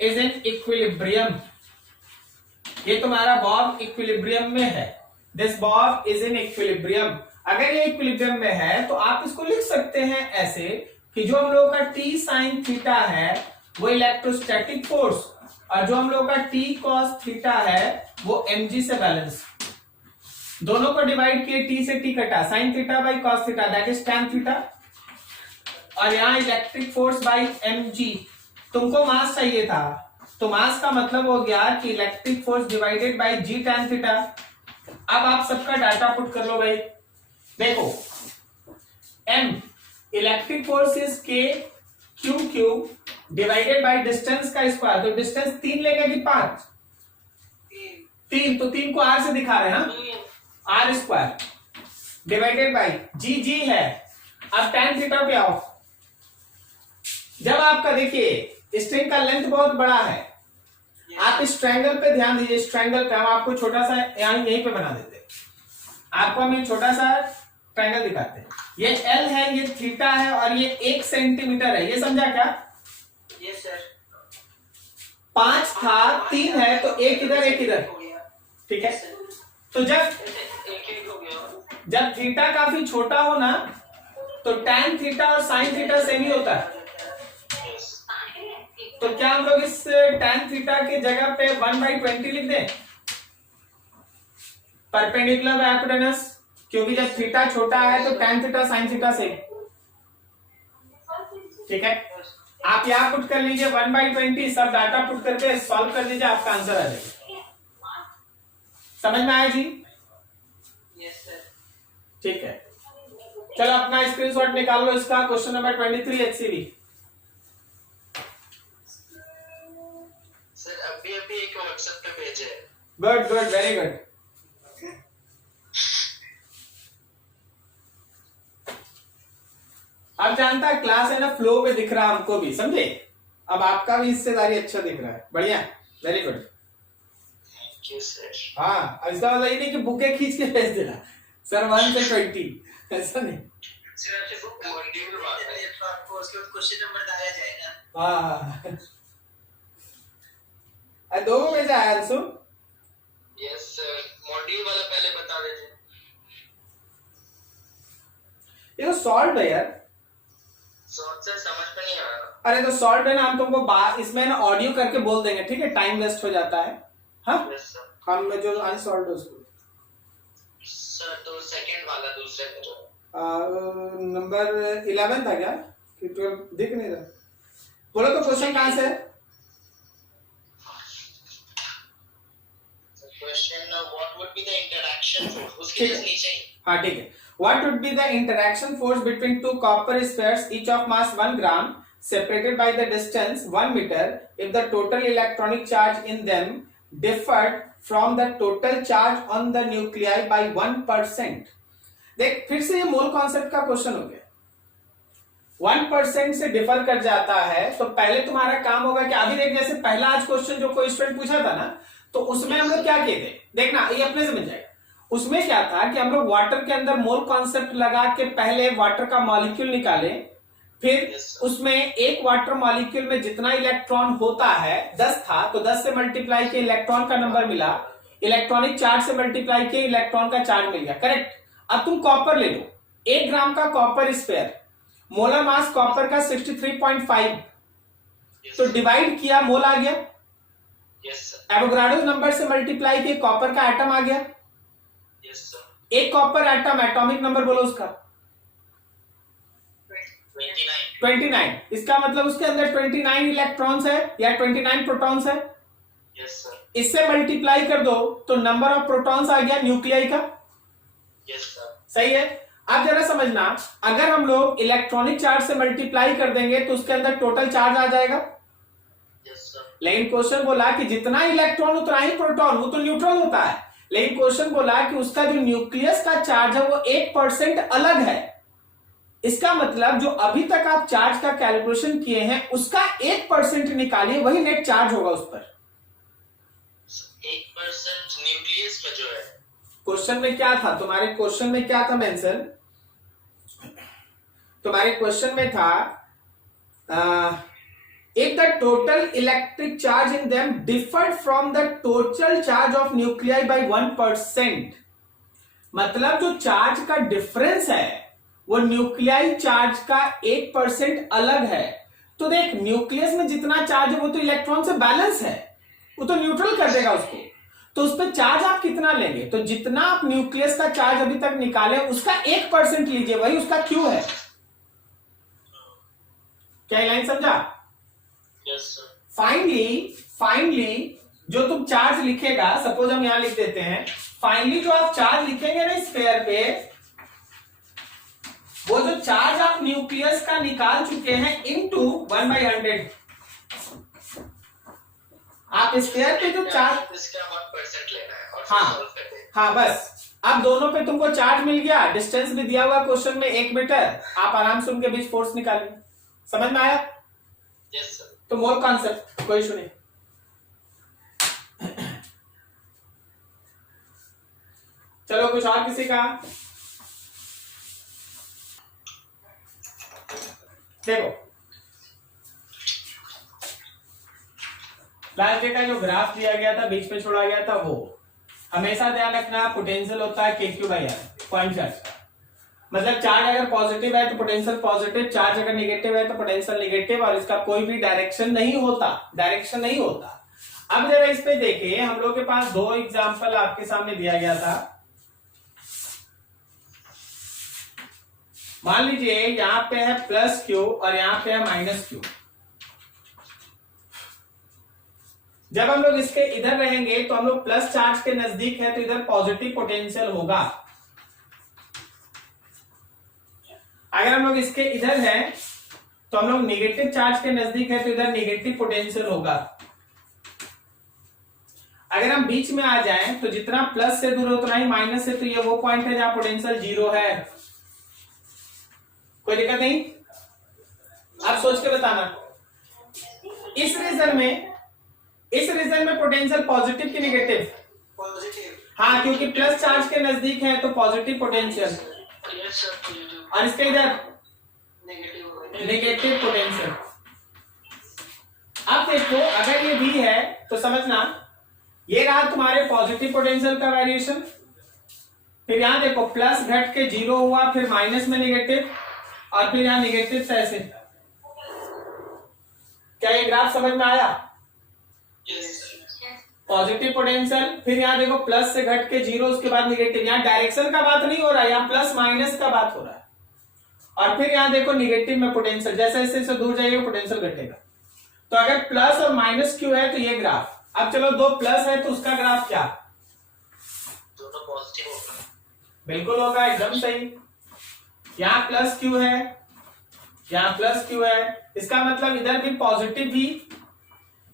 is in equilibrium, ये तुम्हारा बॉब इक्विलिब्रियम में है। This bob is in equilibrium. अगर ये इक्विलिब्रियम में है तो आप इसको लिख सकते हैं ऐसे कि जो हम लोगों का t साइन थीटा है वो इलेक्ट्रोस्टैटिक फोर्स और जो हम लोगों का t कॉस थीटा है वो mg से बैलेंस। दोनों को डिवाइड किए, t से t कटा, sine theta by cos theta that is tan theta, और यहाँ इलेक्ट्रिक फोर्स बाई mg। तुमको मास चाहिए था तो मास का मतलब हो गया कि electric force divided by g tan theta. अब आप सबका डाटा पुट कर लो भाई। देखो m electric force is k Q cube divided by distance का स्क्वायर, तो डिस्टेंस 3 लेगा कि 5? 3, तो 3 को r से दिखा रहे हैं, r स्क्वायर डिवाइडेड बाई जी है। अब टैन थीटा पे आओ। जब आपका देखिए स्ट्रिंग का लेंथ बहुत बड़ा है, आप इस ट्रायंगल पे ध्यान दीजिए। इस ट्रायंगल पे हम आपको छोटा सा यहीं पे बना देते हैं, आपको हम ये छोटा सा ट्रायंगल दिखाते हैं। ये L है, ये थीटा है और ये 1 सेंटीमीटर है, ये समझा क्या? Yes sir. 5 था 3 है तो एक इधर एक इधर, ठीक है। तो जब थीटा काफी छोटा हो ना तो टैन थीटा और साइन थीटा सेम ही होता है। तो क्या हम लोग इस टैन थीटा के जगह पे 1/20 लिख दें परपेंडिकुलर हाइपोटेनस, क्योंकि जब थीटा छोटा है तो टैन थीटा साइन थीटा से, ठीक है। आप यहां पुट कर लीजिए 1/20, सब डाटा पुट करके सॉल्व कर दीजिए, आपका आंसर आ जाएगा। समझ में आया जी? Yes sir. ठीक है, चलो अपना स्क्रीनशॉट निकाल लो इसका। Question number 23 HCV। सर अभी एक व्हाट्सएप पे भेजे। Good good, very good. अब जानता है क्लास है ना, फ्लो पे दिख रहा है हमको भी, समझे? अब आपका भी हिस्सेदारी अच्छा दिख रहा है, बढ़िया, very good. Thank you sir. हाँ, अब इसका मतलब ये नहीं कि बुके खींच के भेज देना सर 1 से 20, ऐसा नहीं। सर आपसे बुक मॉड्यूल बात है, आपको उसके बाद क्वेश्चन नंबर बताया जाएगा। हाँ, दो में जाए आंसू। यस सर, मॉड्यूल वाला पहले बता दीजिए। ये तो सॉल्व है यार। सॉल्व सर समझ में नहीं आ रहा। अरे तो सॉल्व है ना, हम तुमको बात इसमें ना ऑडियो करके बोल देंगे, ठीक है? टाइम वेस्ट हो जाता है। हाँ यस सर। हम जो अनसॉल्व है उसको सर तो सेकंड वाला दूसरे पे जो नंबर 11 था क्या कि 12 दिख नहीं रहा? बोलो तो क्वेश्चन कहां से है? Question what would be the interaction force, उसके जस्ट नीचे ही। हाँ ठीक है। What would be the interaction force between two copper spheres each of mass 1 gram separated by the distance 1 meter if the total electronic charge in them differed from the total charge on the nuclei by 1%? देख फिर से ये mole concept का question हो गया। 1% से differ कर जाता है तो पहले तुम्हारा काम होगा कि अभी देख, जैसे पहला आज क्वेश्चन जो कोई स्टूडेंट पूछा था ना, तो उसमें हम लोग क्या किए थे, देखना ये अपने से मिल जाएगा। उसमें क्या था कि हम लोग वाटर के अंदर मोल कॉन्सेप्ट लगा के पहले वाटर का मॉलिक्यूल निकाले, फिर उसमें एक वाटर मॉलिक्यूल में जितना इलेक्ट्रॉन होता है 10 था तो 10 से मल्टीप्लाई किए इलेक्ट्रॉन का नंबर मिला, इलेक्ट्रॉनिक चार्ज से मल्टीप्लाई किए इलेक्ट्रॉन का चार्ज मिल गया, करेक्ट। अब तुम कॉपर ले लो, 1 ग्राम का copper sphere, molar mass copper का 63.5, तो डिवाइड किया मोल आ गया, एवोगाड्रो नंबर से मल्टीप्लाई किए कॉपर का एटम आ गया। एक कॉपर एटम, एटॉमिक नंबर बोलो उसका 29। इसका मतलब उसके अंदर 29 इलेक्ट्रॉन्स है या 29 प्रोटॉन्स है? यस सर, इससे मल्टीप्लाई कर दो तो नंबर ऑफ प्रोटॉन्स आ गया न्यूक्लियाई का। यस सर, सही है। अब जरा समझना, अगर हम लोग इलेक्ट्रॉनिक चार्ज से मल्टीप्लाई कर देंगे तो उसके अंदर टोटल चार्ज आ जाएगा। यस सर, लेकिन क्वेश्चन बोला कि जितना इलेक्ट्रॉन उतना ही प्रोटॉन, वो तो न्यूट्रल होता है। लेकिन क्वेश्चन बोला कि उसका जो न्यूक्लियस का चार्ज है वो 1% अलग है। इसका मतलब जो अभी तक आप चार्ज का कैलकुलेशन किए हैं उसका 1% निकालिए, वही नेट चार्ज होगा उस पर। 1% न्यूक्लियस में जो है, क्वेश्चन में क्या था, तुम्हारे क्वेश्चन में क्या था मेंशन, तुम्हारे क्वेश्चन में था if the total electric charge in them differed from the total charge of nuclei by 1%, मतलब जो चार्ज का डिफरेंस है वो न्यूक्लियाई चार्ज का 1% अलग है। तो देख, न्यूक्लियस में जितना चार्ज है वो तो इलेक्ट्रॉन से बैलेंस है, वो तो न्यूट्रल कर देगा उसको। तो उस पर चार्ज आप कितना लेंगे, तो जितना आप न्यूक्लियस का चार्ज अभी तक निकाले उसका 1% लीजिए, वही उसका क्यू है। क्या ये लाइन समझा? यस सर, फाइनली जो तुम चार्ज लिखेगा, सपोज हम यहां लिख देते हैं, फाइनली जो आप चार्ज लिखेंगे ना स्फीयर पे, वो जो चार्ज आप न्यूक्लियस का निकाल चुके हैं इनटू 1/100, आप स्फीयर पे जो चार्ज, इसका 1% लेना है और हाँ, सॉल्व करते हैं। हाँ बस। अब दोनों पे तुमको चार्ज मिल गया, डिस्टेंस भी दिया हुआ क्वेश्चन में 1 मीटर, आप आराम से उनके बीच फोर्स निकालिए। समझ में आया? यस सर, तो मोल कॉन्सेप्ट कोई इशू नहीं। चलो कुछ और किसी का, देखो लास्ट डे का जो ग्राफ दिया गया था, बीच में छोड़ा गया था, वो हमेशा ध्यान रखना, पोटेंशियल होता है KQ/R, पॉइंट चार्ज का। मतलब चार्ज अगर पॉजिटिव है तो पोटेंशियल पॉजिटिव, चार्ज अगर नेगेटिव है तो पोटेंशियल नेगेटिव, और इसका कोई भी डायरेक्शन नहीं होता, डायरेक्शन नहीं होता। अब जरा इस पे देखिए, हम लोग के पास 2 एग्जांपल आपके सामने दिया गया था। मान लीजिए यहां पे है +Q और यहां पे है -Q। जब हम लोग इसके इधर रहेंगे तो हम लोग प्लस चार्ज के नजदीक है तो इधर पॉजिटिव पोटेंशियल होगा। अगर हम लोग इसके इधर है तो हम लोग नेगेटिव चार्ज के नजदीक है तो इधर नेगेटिव पोटेंशियल होगा। अगर हम बीच में आ जाएं तो जितना प्लस से दूर है उतना ही माइनस है, तो ये वो पॉइंट है जहां पोटेंशियल 0 है। कोई दिक्कत नहीं? आप सोच के बताना। इस रीजन में पोटेंशियल पॉजिटिव की नेगेटिव? पॉजिटिव। हाँ, क्योंकि प्लस चार्ज के नजदीक है तो positive potential, yes sir, positive. और इसके इधर नेगेटिव नेगेटिव पोटेंशियल। अब देखो, अगर ये भी है तो समझना, ये रहा तुम्हारे पॉजिटिव पोटेंशियल का वेरिएशन, फिर यहां देखो प्लस घट के 0 हुआ, फिर माइनस में नेगेटिव, और फिर यहां नेगेटिव से ऐसे। क्या ये ग्राफ समझ में आया? पॉजिटिव पोटेंशियल, फिर यहां देखो प्लस से घट के 0, उसके बाद नेगेटिव। यहां डायरेक्शन का बात नहीं हो रहा है, यहां प्लस माइनस का बात हो रहा है। और फिर यहां देखो नेगेटिव में पोटेंशियल, जैसे जैसे दूर जाइएगा पोटेंशियल घटेगा। तो अगर प्लस और माइनस क्यू है तो ये ग्राफ। अब चलो 2 प्लस है तो उसका ग्राफ क्या? दोनों पॉजिटिव होगा। बिल्कुल होगा, एकदम सही। यहां प्लस क्यू है, यहां प्लस क्यू है, इसका मतलब इधर भी पॉजिटिव भी,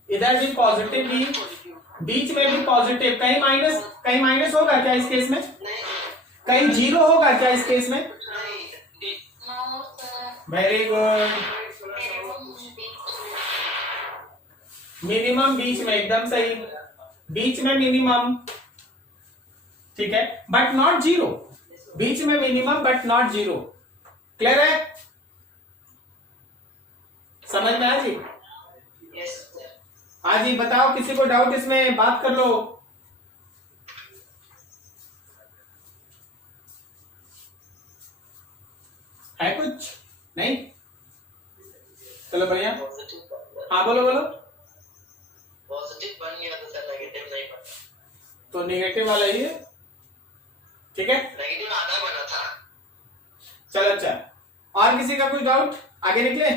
इधर भी पॉजिटिव भी, बीच में भी पॉजिटिव। कहीं माइनस होगा क्या इस केस में? कहीं 0 होगा क्या इस केस में? वेरी गुड, मिनिमम बीच में, एकदम सही, बीच में मिनिमम, ठीक है, बट नॉट 0। बीच में मिनिमम बट नॉट 0। क्लियर है? समझ में आया जी? हाँ जी, बताओ, किसी को डाउट इसमें, बात कर लो। है कुछ? नहीं? चलो बढ़िया। हाँ बोलो बोलो। पॉजिटिव बन गया तो सर नेगेटिव नहीं बना। तो नेगेटिव वाला ही है, ठीक है। नेगेटिव आधा बना था। चलो अच्छा, और किसी का कुछ डाउट? आगे निकले।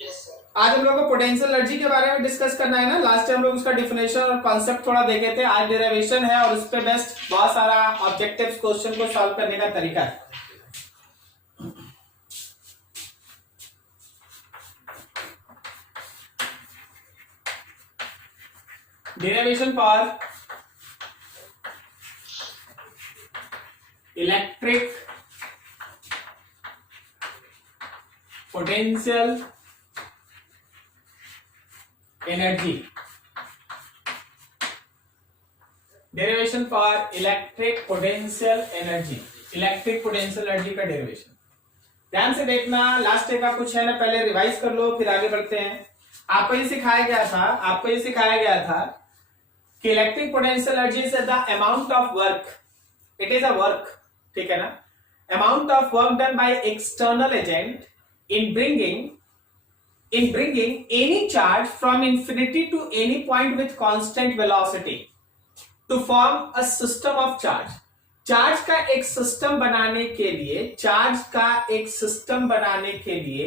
Yes sir. आज हम लोग को पोटेंशियल एनर्जी के बारे में डिस्कस करना है ना। लास्ट टाइम हम लोग उसका डिफिनेशन और कॉन्सेप्ट थोड़ा देखे थे। आज डेरिवेशन है और उस पे बेस्ट बहुत सारा ऑब्जेक्टिव क्वेश्चन को सॉल्व करने का तरीका है। Derivation for electric potential energy. Derivation for electric potential energy, electric potential energy का डेरिवेशन ध्यान से देखना। लास्ट डे का कुछ है ना, पहले रिवाइज कर लो फिर आगे बढ़ते हैं। आपको ये सिखाया गया था कि electric potential energy is the amount of work, it is a work, ठीक है ना, amount of work done by external agent in bringing any charge from infinity to any point with constant velocity to form a system of charge। Charge का एक system बनाने के लिए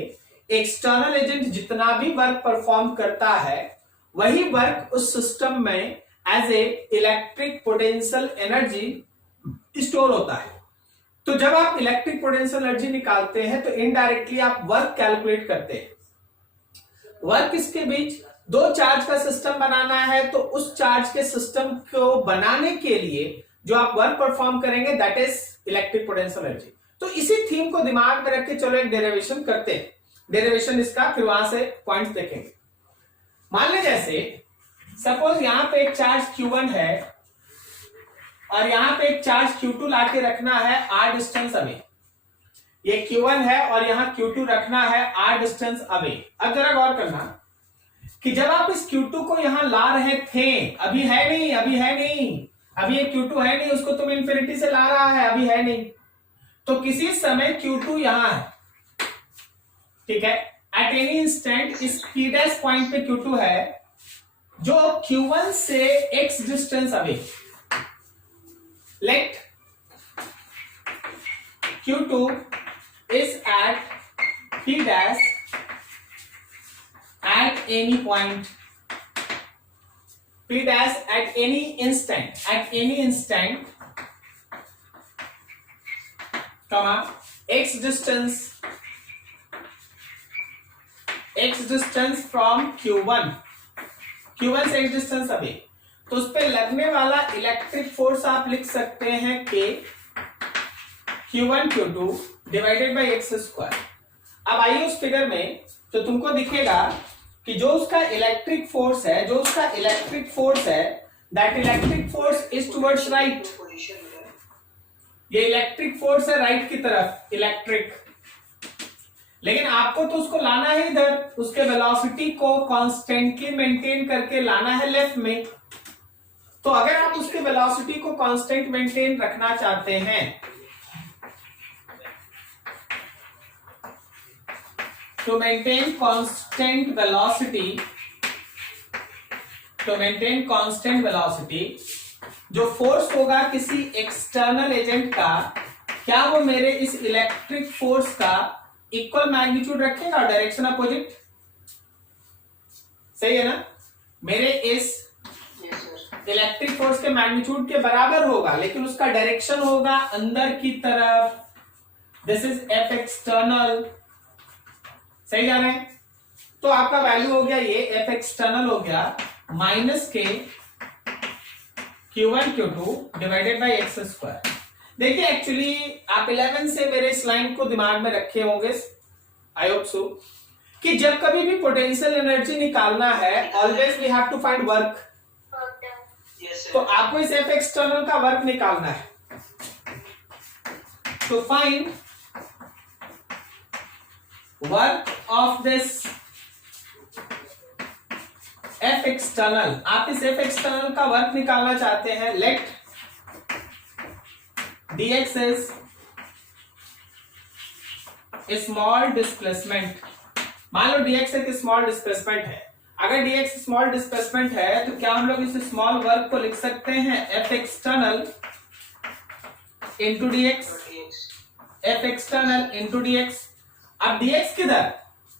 external agent जितना भी वर्क परफॉर्म करता है वही वर्क उस सिस्टम में as a electric potential energy store होता है। तो जब आप इलेक्ट्रिक पोटेंशियल एनर्जी निकालते हैं तो इनडायरेक्टली आप वर्क कैलकुलेट करते हैं। वर्क किसके बीच, दो चार्ज का सिस्टम बनाना है तो उस चार्ज के सिस्टम को बनाने के लिए जो आप वर्क परफॉर्म करेंगे that is electric potential energy. तो इसी थीम को दिमाग में रख के चलो एक डेरिवेशन करते हैं। डेरिवेशन इसका फिर वहां से पॉइंट्स देखेंगे। मान लें जैसे सपोज यहां पे एक चार्ज Q1 है और यहां पे एक चार्ज Q2 लाके रखना है r डिस्टेंस अवे। ये Q1 है और यहां Q2 रखना है r डिस्टेंस अवे। अब जरा गौर करना कि जब आप इस Q2 को यहां ला रहे थे, अभी है नहीं, अभी ये Q2 है नहीं, उसको तुम इंफिनिटी से ला रहा है, अभी है नहीं, तो किसी समय Q2 यहां है, ठीक है। एट एनी इंस्टेंट इस P डैश पॉइंट पे Q2 है जो Q1 से x distance away. Let Q2 is at P dash at any point, P dash at any instant, comma x distance from Q1 से x distance away। तो उस पे लगने वाला इलेक्ट्रिक फोर्स आप लिख सकते हैं कि Q1 Q2 divided by x square. अब आइए उस फिगर में तो तुमको दिखेगा कि जो उसका इलेक्ट्रिक फोर्स है that electric force is towards right. ये इलेक्ट्रिक फोर्स है राइट की तरफ इलेक्ट्रिक, लेकिन आपको तो उसको लाना है इधर, उसके वेलोसिटी को कॉन्स्टेंटली मेंटेन करके लाना है लेफ्ट में। तो अगर आप उसके वेलोसिटी को कांस्टेंट मेंटेन रखना चाहते हैं to maintain constant velocity, जो फोर्स होगा किसी एक्सटर्नल एजेंट का, क्या वो मेरे इस इलेक्ट्रिक फोर्स का इक्वल मैग्नीट्यूड रखेगा, डायरेक्शन अपोजिट, सही है ना। मेरे इस इलेक्ट्रिक फोर्स के मैग्नीट्यूड के बराबर होगा, लेकिन उसका डायरेक्शन होगा अंदर की तरफ। दिस इज F एक्सटर्नल, सही जा रहे हैं। तो आपका वैल्यू हो गया ये F एक्सटर्नल हो गया minus k Q1 Q2 divided by x square. देखिए एक्चुअली आप 11 से मेरे इस लाइन को दिमाग में रखे होंगे, आई होप सो, कि जब कभी भी पोटेंशियल एनर्जी निकालना है always we have to find work. तो आपको इस F एक्सटर्नल का वर्क निकालना है। तो find work of this F external. आप इस F एक्सटर्नल का वर्क निकालना चाहते हैं। Let dx is small displacement. मान लो dx एक स्मॉल डिस्प्लेसमेंट है। अगर dx स्मॉल डिस्प्लेसमेंट है तो क्या हम लोग इस स्मॉल वर्क को लिख सकते हैं F external into dx, F external into dx। अब dx किधर,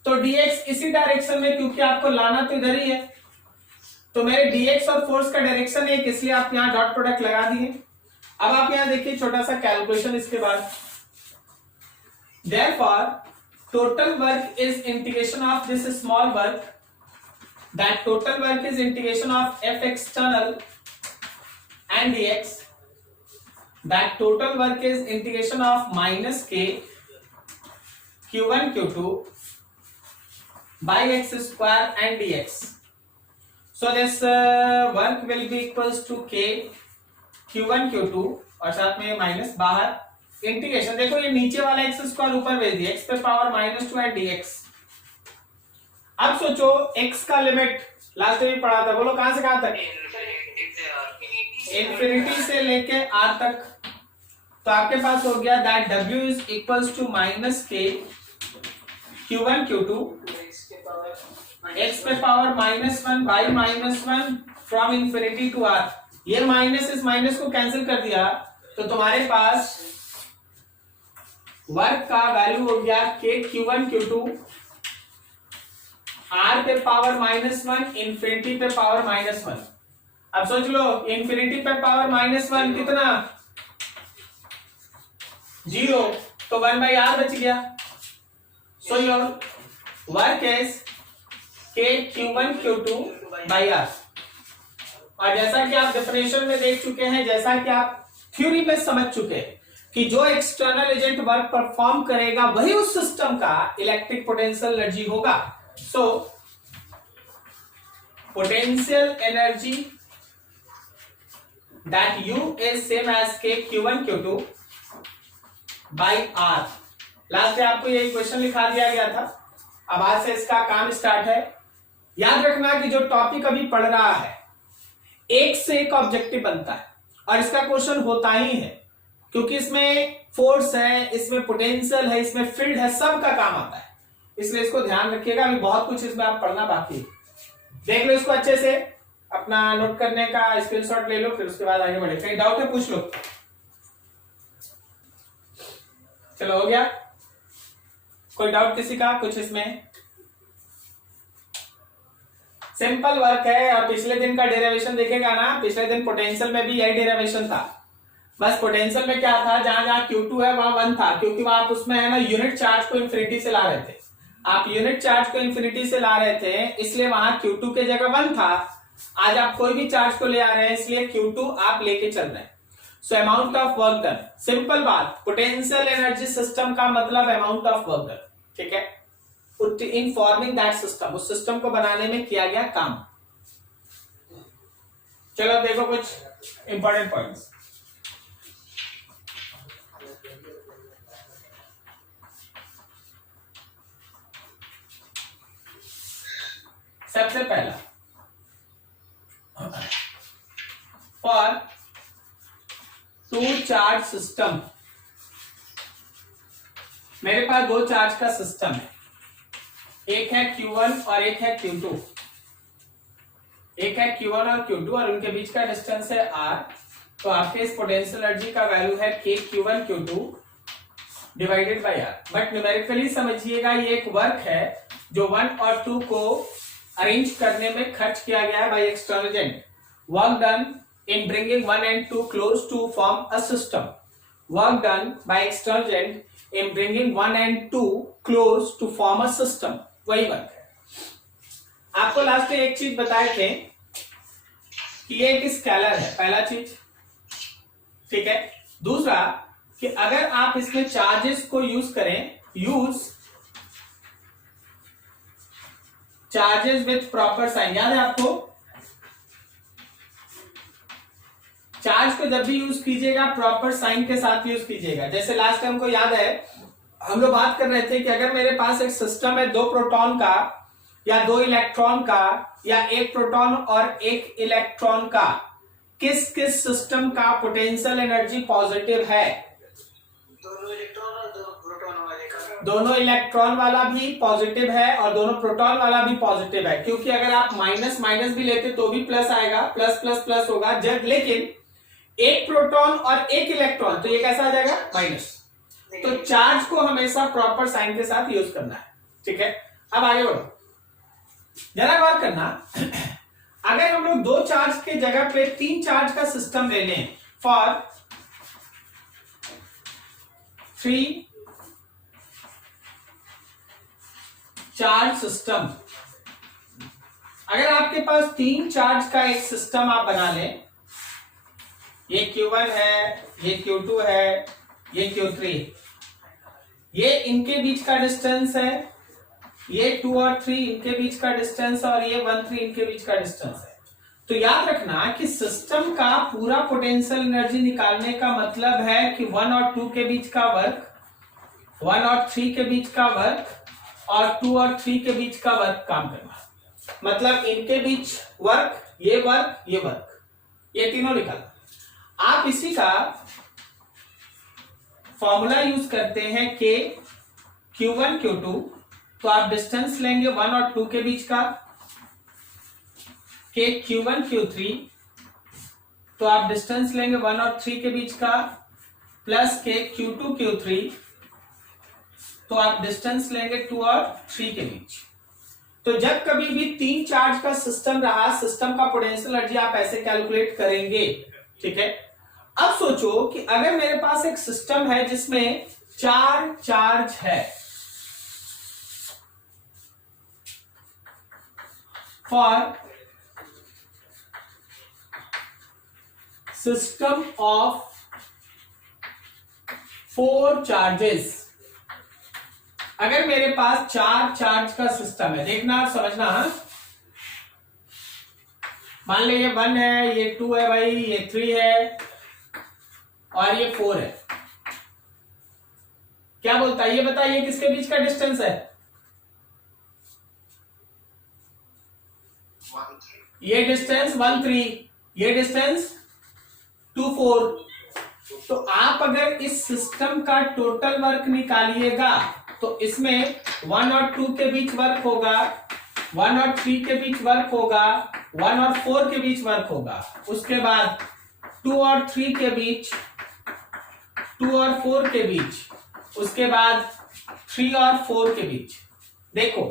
तो dx इसी डायरेक्शन में, क्योंकि आपको लाना तो इधर ही है, तो मेरे dx और फोर्स का डायरेक्शन एक, इसलिए आप यहां डॉट प्रोडक्ट लगा दिए। अब आप यहां देखिए छोटा सा कैलकुलेशन इसके बाद, therefore total work is integration of this small work, that total work is integration of f external and dx, that total work is integration of minus k q1 q2 by x square and dx. So this work will be equals to k q1 q2 और साथ में minus बाहर integration, देखो ये नीचे वाला x square ऊपर भेज दिया, एक्स पे पावर -2 है dx। अब सोचो x का लिमिट लास्ट में पढ़ा था, बोलो कहां से कहां तक? इंफिनिटी से लेके r तक। तो आपके पास हो गया that w is equals to minus k q1 q2 x पे power -1 by -1 from infinity to r। ये माइनस इस माइनस को कैंसिल कर दिया, तो तुम्हारे पास वर्क का वैल्यू हो गया k q1 q2 r पे पावर -1 इंफिनिटी पे पावर -1। अब सोच लो इंफिनिटी पे पावर -1 कितना? 0, तो 1/r बच गया। So your work is k q1 q2 by r। और जैसा कि आप डेफिनेशन में देख चुके हैं, जैसा कि आप थ्योरी में समझ चुके हैं कि जो एक्सटर्नल एजेंट वर्क परफॉर्म करेगा वही उस सिस्टम का इलेक्ट्रिक पोटेंशियल एनर्जी होगा। So potential energy that U is same as k q1 q2 by r। Last में आपको ये क्वेश्चन लिखा दिया गया था। अब आज से इसका काम स्टार्ट है। याद रखना कि जो टॉपिक अभी पढ़ रहा है एक से एक ऑब्जेक्टिव बनता है और इसका क्वेश्चन होता ही है, क्योंकि इसमें फोर्स है, इसमें पोटेंशियल है, इसमें फील्ड है, सब का काम आता है। इसलिए इसको ध्यान रखिएगा, अभी बहुत कुछ इसमें आप पढ़ना बाकी है। देख लो इसको अच्छे से, अपना नोट करने का स्क्रीनशॉट ले लो, फिर उसके बाद आगे बढ़े। कहीं डाउट है पूछ लो। चलो हो गया? कोई डाउट किसी का कुछ इसमें? सिंपल वर्क है। और पिछले दिन का डेरिवेशन देखेगा ना, पिछले दिन पोटेंशियल में भी यही डेरिवेशन था। बस पोटेंशियल में क्या था, जहां जहां Q2 है वहां 1 था, क्योंकि वहां आप उसमें है ना यूनिट चार्ज को इंफिनिटी से ला रहे थे। आप यूनिट चार्ज को इंफिनिटी से ला रहे थे, इसलिए वहां Q2 के जगह 1 था। आज आप कोई भी चार्ज को ले आ रहे हैं, इसलिए Q2 आप लेके चल रहे हैं। So amount of work done, simple बात, पोटेंशियल एनर्जी सिस्टम का मतलब अमाउंट ऑफ वर्क डन, ठीक है, इन फॉर्मिंग दैट सिस्टम, उस सिस्टम को बनाने में किया गया काम। चलो देखो कुछ इंपॉर्टेंट पॉइंट्स। सबसे पहला, फॉर टू चार्ज सिस्टम, मेरे पास दो चार्ज का सिस्टम है, एक है Q1 और एक है Q2। एक है Q1 और Q2 और उनके बीच का डिस्टेंस है R। तो आपके इस पोटेंशियल एनर्जी का वैल्यू है k Q1 Q2 divided by R। But numerically समझिएगा ये एक वर्क है जो 1 और 2 को अरेंज करने में खर्च किया गया है by external agent. Work done in bringing 1 and 2 close to form a system. Work done by external agent in bringing 1 and 2 close to form a system, वही वर्क है। आपको लास्ट में एक चीज बताए थे कि ये एक स्केलर है, पहला चीज, ठीक है। दूसरा कि अगर आप इसमें चार्जेस को यूज करें, use charges with proper sign, याद है आपको? चार्ज को जब भी यूज कीजिएगा प्रॉपर साइन के साथ यूज कीजिएगा। जैसे लास्ट टाइम को याद है हम लोग बात कर रहे थे कि अगर मेरे पास एक सिस्टम है 2 प्रोटॉन का या 2 इलेक्ट्रॉन का या 1 प्रोटॉन और 1 इलेक्ट्रॉन का, किस किस सिस्टम का पोटेंशियल एनर्जी पॉजिटिव है? दोनों इलेक्ट्रॉन और 2 प्रोटॉन वाले का। दोनों इलेक्ट्रॉन वाला भी पॉजिटिव है और दोनों प्रोटॉन वाला भी पॉजिटिव है, क्योंकि अगर आप माइनस माइनस भी लेते तो भी प्लस आएगा, प्लस प्लस प्लस होगा जब, लेकिन 1 प्रोटॉन और 1 इलेक्ट्रॉन तो ये कैसा आ जाएगा? माइनस। तो चार्ज को हमेशा प्रॉपर साइन के साथ यूज करना है, ठीक है। अब आगे बढ़ो, जरा गौर करना। अगर हम लोग 2 चार्ज के जगह पे 3 चार्ज का सिस्टम ले लें, फॉर 3 चार्ज सिस्टम, अगर आपके पास 3 चार्ज का एक सिस्टम आप बना लें, ये Q1 है, ये Q2 है, ये Q3, ये इनके बीच का डिस्टेंस है, ये 2 और 3 इनके बीच का डिस्टेंस है, और ये 1 3 इनके बीच का डिस्टेंस है। तो याद रखना कि सिस्टम का पूरा पोटेंशियल एनर्जी निकालने का मतलब है कि 1 और 2 के बीच का वर्क, 1 और 3 के बीच का वर्क, और 2 और 3 के बीच का वर्क काम करना। मतलब इनके बीच वर्क, ये वर्क, ये वर्क, ये तीनों निकालना। आप इसी का फॉर्मूला यूज करते हैं के Q1 Q2, तो आप डिस्टेंस लेंगे 1 और 2 के बीच का, के Q1 Q3, तो आप डिस्टेंस लेंगे 1 और 3 के बीच का, प्लस के Q2 Q3, तो आप डिस्टेंस लेंगे 2 और 3 के बीच। तो जब कभी भी 3 चार्ज का सिस्टम रहा, सिस्टम का पोटेंशियल एनर्जी आप ऐसे कैलकुलेट करेंगे, ठीक है। अब सोचो कि अगर मेरे पास एक सिस्टम है जिसमें 4 चार्ज है, फॉर सिस्टम ऑफ 4 चार्जेस, अगर मेरे पास 4 चार्ज का सिस्टम है, देखना आप समझना, मान लीजिए ये 1 है, ये 2 है भाई, ये 3 है, और ये 4 है। क्या बोलता है ये बताइए, किसके बीच का डिस्टेंस है? 1 3, ये डिस्टेंस 1 3, ये डिस्टेंस 2 4। तो आप अगर इस सिस्टम का टोटल वर्क निकालिएगा तो इसमें 1 और 2 के बीच वर्क होगा, 1 और 3 के बीच वर्क होगा, 1 और 4 के बीच वर्क होगा, उसके बाद 2 और 3 के बीच, 2 और 4 के बीच, उसके बाद 3 और 4 के बीच। देखो,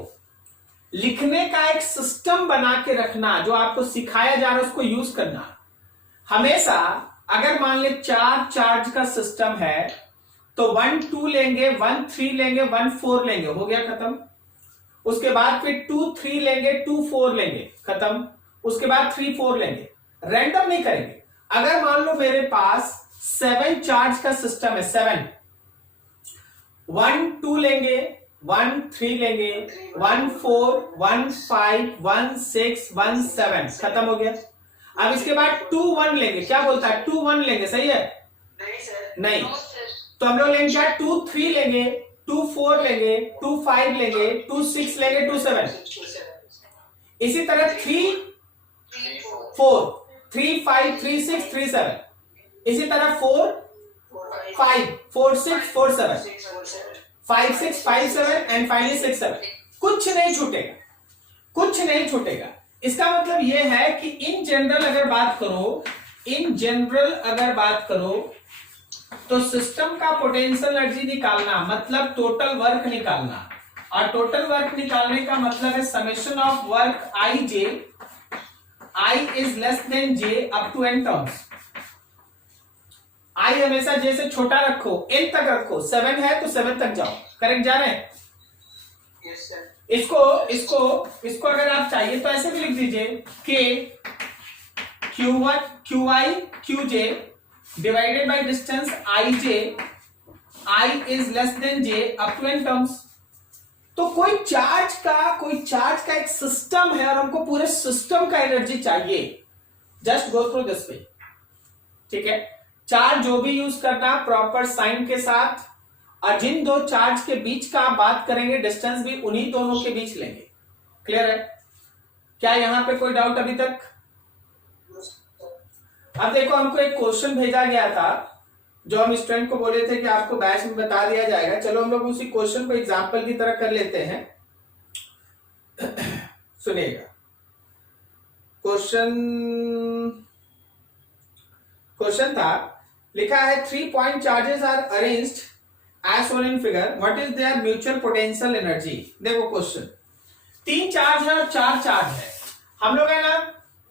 लिखने का एक सिस्टम बना के रखना, जो आपको सिखाया जा रहा है उसको यूज करना। हमेशा अगर मान ले 4 चार्ज का सिस्टम है तो 1 2 लेंगे, 1 3 लेंगे, 1 4 लेंगे, हो गया खत्म। उसके बाद फिर 2 3 लेंगे, 2 4 लेंगे, खत्म। उसके बाद 3 4 लेंगे, रैंडम नहीं करेंगे। अगर मान लो मेरे पास 7 चार्ज का सिस्टम है, 7, 1 2 लेंगे, 1 3 लेंगे, 1 4 1 5 1 6 1 7, खत्म हो गया। अब इसके बाद 2 1 लेंगे, क्या बोलता है? 2 1 लेंगे, सही है? नहीं सर, नहीं, तो हम लोग लेंगे क्या? 2 3 लेंगे, 2 4 लेंगे, 2 5 लेंगे, 2 6 लेंगे, 2 7। इसी तरह 3 4 3 5 3 6 3 7, इसी तरह 4 5 4 6 4 7, 5 6 5 7 एंड फाइनली 6 7। कुछ नहीं छूटेगा, कुछ नहीं छूटेगा। इसका मतलब यह है कि इन जनरल अगर बात करो, इन जनरल अगर बात करो तो सिस्टम का पोटेंशियल एनर्जी निकालना मतलब टोटल वर्क निकालना, और टोटल वर्क निकालने का मतलब है summation of work I J, I is less than J up to N terms. I हमेशा जे से छोटा रखो, एन तक रखो। 7 है तो 7 तक जाओ, करेक्ट जा रहे हैं? Yes sir. इसको अगर आप चाहिए तो ऐसे भी लिख दीजिए के Q1 QI QJ divided by distance IJ, I is less than J up to n terms. तो कोई चार्ज का एक सिस्टम है और हमको पूरे सिस्टम का एनर्जी चाहिए। जस्ट गो थ्रू दिस वे, ठीक है। चार्ज जो भी यूज करना प्रॉपर साइन के साथ, और जिन 2 चार्ज के बीच का आप बात करेंगे डिस्टेंस भी उन्हीं दोनों के बीच लेंगे। क्लियर है? क्या यहां पे कोई डाउट अभी तक? अब देखो, हमको एक क्वेश्चन भेजा गया था जो हम स्टूडेंट को बोले थे कि आपको बैच में बता दिया जाएगा। चलो हम लोग उसी क्वेश्चन को एग्जांपल की तरह कर लेते हैं। सुनिएगा, क्वेश्चन था, लिखा है 3 point charges are arranged as shown in figure, what is their mutual potential energy? देखो क्वेश्चन, 3 चार्ज है और 4 चार्ज है। हम लोग है ना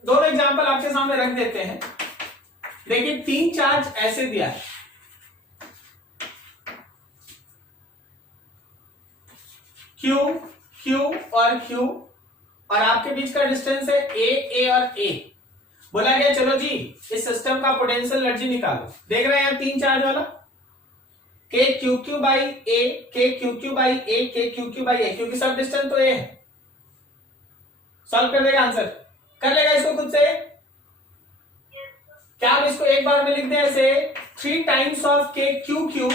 दोनों एग्जांपल आपके सामने रख देते हैं। देखिए 3 चार्ज ऐसे दिया है, Q Q और Q, और आपके बीच का डिस्टेंस है A और A। बोला गया चलो जी इस सिस्टम का पोटेंशियल एनर्जी निकालो। देख रहे हैं यहाँ 3 चार्ज वाला, K Q Q by A, K Q Q by A, K Q Q by A, क्योंकि सब डिस्टेंस तो A है। सॉल्व कर देगा, आंसर कर लेगा इसको खुद से। क्या हम इसको एक बार में लिख दें ऐसे 3 times of K Q Q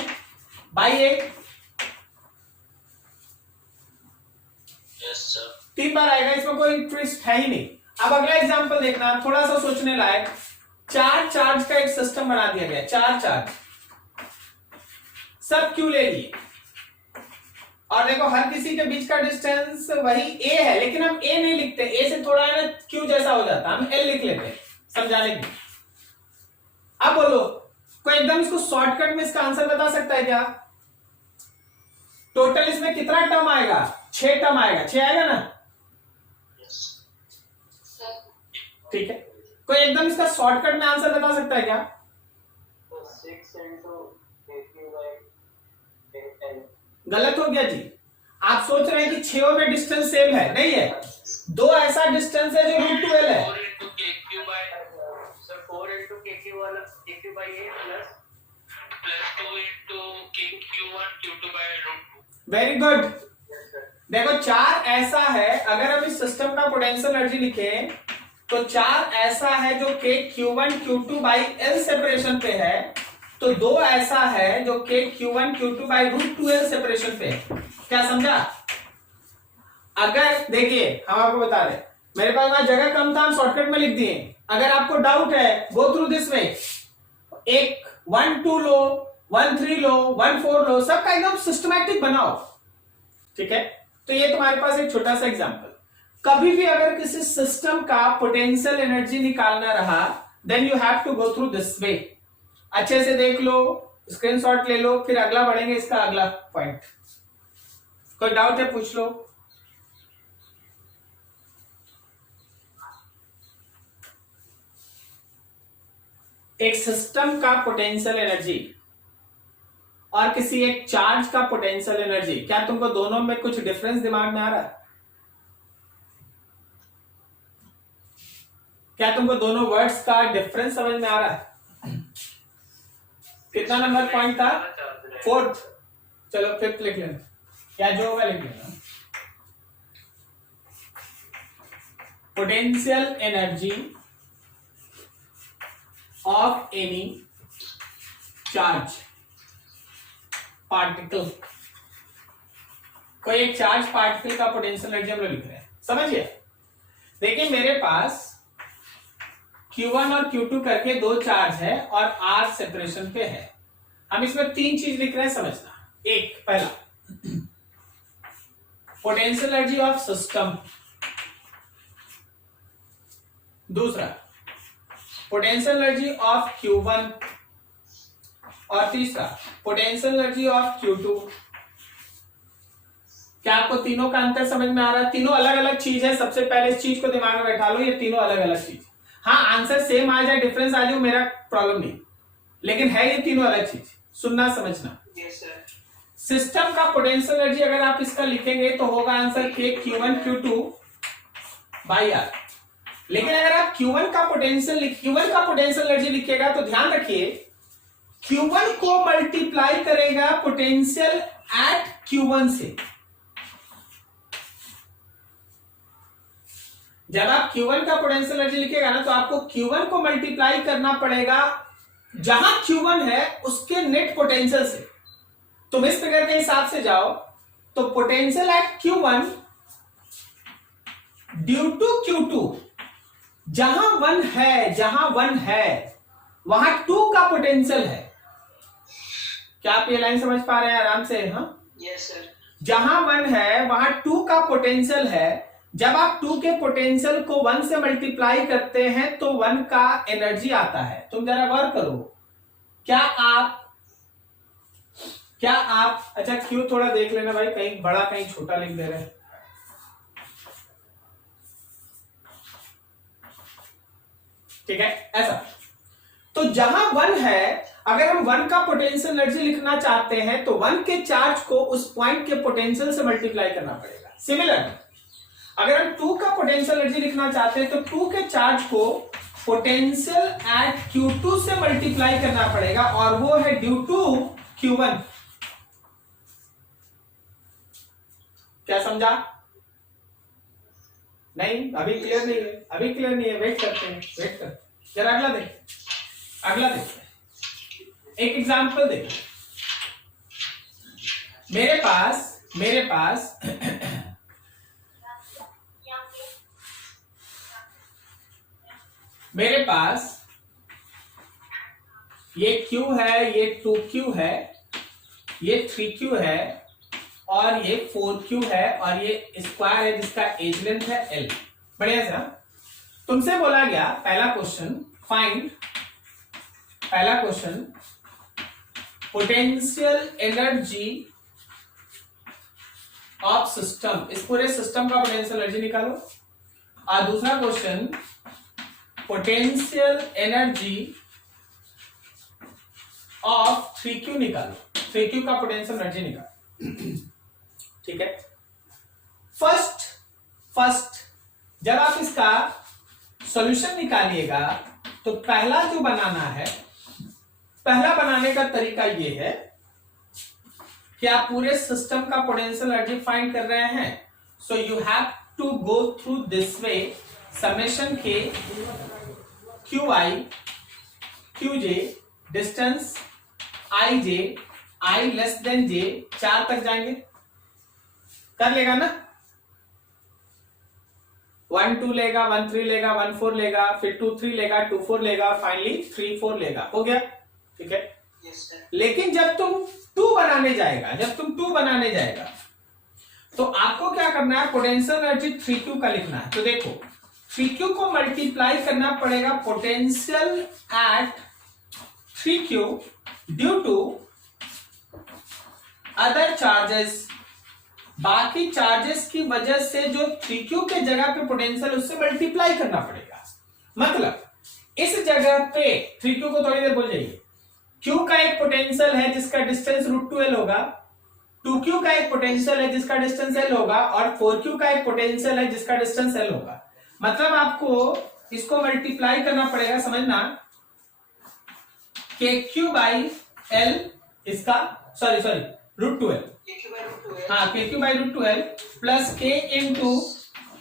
by A? Yes sir. 3 बार आएगा, इसमें कोई ट्विस्ट है ही नहीं। अब अगला एग्जांपल देखना, थोड़ा सा सोचने लायक। 4 चार्ज का एक सिस्टम बना दिया गया, 4 चार्ज, सब क्यू ले लिए, और देखो हर किसी के बीच का डिस्टेंस वही A है, लेकिन हम A नहीं लिखते, A से थोड़ा है ना Q जैसा हो जाता, हम L लिख लेते हैं समझाने के। अब बोलो कोई एकदम इसको शॉर्टकट में इसका आंसर बता सकता है क्या? टोटल इसमें कितना टर्म आएगा? 6 टर्म आएगा, 6 आएगा ना? ठीक है, कोई एकदम इसका शॉर्टकट में आंसर बता सकता है क्या? 6 into KQ by 10. गलत हो गया जी। आप सोच रहे हैं कि 6 में डिस्टेंस सेम है, नहीं है। 2 ऐसा डिस्टेंस है जो √2L है। 4 into KQ by sir 4 into KQ वाला KQ by A plus 2 into KQ1 Q2 by √2। Very good. yes sir. देखो 4 ऐसा है, अगर हम इस सिस्टम का पोटेंशियल एनर्जी लिखें तो 4 ऐसा है जो K Q1 Q2 by L separation पे है, तो 2 ऐसा है जो K Q1 Q2 by √2L separation पे है। क्या समझा? अगर देखिए हम आपको बता रहे, मेरे पास वहां जगह कम था, हम शॉर्टकट में लिख दिए। अगर आपको डाउट है गो थ्रू दिस वे, एक 1 2 लो, 1 3 लो, 1 4 लो, सबका एकदम सिस्टमैटिक बनाओ। ठीक है, तो ये तुम्हारे पास एक छोटा सा एग्जांपल। कभी भी अगर किसी सिस्टम का पोटेंशियल एनर्जी निकालना रहा, then you have to go through this way. अच्छे से देख लो, स्क्रीनशॉट ले लो, फिर अगला बढ़ेंगे इसका अगला पॉइंट। कोई डाउट है पूछ लो। एक सिस्टम का पोटेंशियल एनर्जी और किसी एक चार्ज का पोटेंशियल एनर्जी, क्या तुमको दोनों में कुछ डिफरेंस दिमाग में आ रहा है? क्या तुमको दोनों वर्ड्स का डिफरेंस समझ में आ रहा है? कितना नंबर पॉइंट था? 4th। चलो 5th लिख लेना, क्या जो होगा लिख लेना। Potential energy of any charge particle. कोई एक चार्ज पार्टिकल का पोटेंशियल एनर्जी हम लोग लिख रहे हैं, समझिए। देखिए मेरे पास Q1 और Q2 करके 2 चार्ज है और R सेपरेशन पे है। हम इसमें 3 चीज लिख रहे हैं, समझना। एक, पहला पोटेंशियल एनर्जी ऑफ सिस्टम, दूसरा पोटेंशियल एनर्जी ऑफ Q1, और तीसरा पोटेंशियल एनर्जी ऑफ Q2। क्या आपको तीनों का अंतर समझ में आ रहा है? तीनों अलग अलग चीज है। सबसे पहले इस चीज को दिमाग में बैठा लो, ये तीनों अलग अलग चीज। हाँ, आंसर सेम आ जाए, डिफरेंस आ जाए, मेरा प्रॉब्लम नहीं, लेकिन है ये तीनों अलग चीज। सुनना समझना। yes sir. सिस्टम का पोटेंशियल एनर्जी अगर आप इसका लिखेंगे तो होगा answer K Q1 Q2 by R। लेकिन अगर आप Q1 का पोटेंशियल एनर्जी लिखिएगा तो ध्यान रखिए Q1 को मल्टीप्लाई करेगा पोटेंशियल एट Q1 से। जब आप Q1 का पोटेंशियल एनर्जी लिखेगा ना तो आपको Q1 को मल्टीप्लाई करना पड़ेगा जहां Q1 है उसके नेट पोटेंशियल से। तुम इस फिगर के हिसाब से जाओ तो potential at Q1 due to Q2, जहां 1 है वहां 2 का पोटेंशियल है। क्या आप ये लाइन समझ पा रहे हैं आराम से? हाँ yes sir. जहां 1 है वहां 2 का पोटेंशियल है। जब आप 2 के पोटेंशियल को 1 से मल्टीप्लाई करते हैं तो 1 का एनर्जी आता है। तुम जरा गौर करो, क्या आप अच्छा क्यों थोड़ा देख लेना भाई, कहीं बड़ा कहीं छोटा लिख दे रहे हैं। ठीक है, ऐसा। तो जहां 1 है, अगर हम 1 का पोटेंशियल एनर्जी लिखना चाहते हैं तो 1 के चार्ज को उस पॉइंट के पोटेंशियल से मल्टीप्लाई करना पड़ेगा। सिमिलर, अगर हम 2 का पोटेंशियल एनर्जी लिखना चाहते हैं तो 2 के चार्ज को पोटेंशियल एट Q2 से मल्टीप्लाई करना पड़ेगा, और वो है ड्यू टू Q1। क्या समझा? नहीं, अभी क्लियर नहीं है, अभी क्लियर नहीं है, वेट करते हैं, वेट कर, जरा अगला देख, अगला देखते हैं। एक एग्जांपल देख, मेरे पास मेरे पास ये Q है, ये 2Q है, ये 3Q है, और ये 4Q है, और ये स्क्वायर है जिसका एज लेंथ है L। बढ़िया सा तुमसे बोला गया पहला क्वेश्चन, फाइंड, पहला question potential energy of system, इस पूरे सिस्टम का पोटेंशियल एनर्जी निकालो। और दूसरा question potential energy of 3Q निकालो, 3Q का पोटेंशियल एनर्जी निकालो। ठीक है, फर्स्ट जब आप इसका सॉल्यूशन निकालिएगा तो पहला जो बनाना है, पहला बनाने का तरीका ये है कि आप पूरे सिस्टम का पोटेंशियल एनर्जी फाइंड कर रहे हैं, so you have to go through this way, summation के QI QJ distance IJ I less than J 4 तक जाएंगे, कर लेगा ना, 1 2 लेगा, 1 3 लेगा, 1 4 लेगा, फिर 2 3 लेगा, 2 4 लेगा, फाइनली 3 4 लेगा, हो गया। ठीक है, लेकिन जब तुम 2 बनाने जाएगा तो आपको क्या करना है, पोटेंशियल एनर्जी 3Q का लिखना है। तो देखो 3Q को मल्टीप्लाई करना पड़ेगा potential at 3Q due to other charges, बाकी चार्जेस की वजह से जो 3Q के जगह पे पोटेंशियल उससे मल्टीप्लाई करना पड़ेगा। मतलब इस जगह पे 3Q को थोड़ी देर भूल जाइए, Q का एक पोटेंशियल है जिसका डिस्टेंस √2L होगा, 2Q का एक पोटेंशियल है जिसका डिस्टेंस L होगा, और 4Q का एक पोटेंशियल है जिसका डिस्टेंस L होगा। मतलब आपको इसको मल्टीप्लाई करना पड़ेगा, समझना, KQ बाई L इसका सॉरी √2L, हाँ KQ by √2L plus K into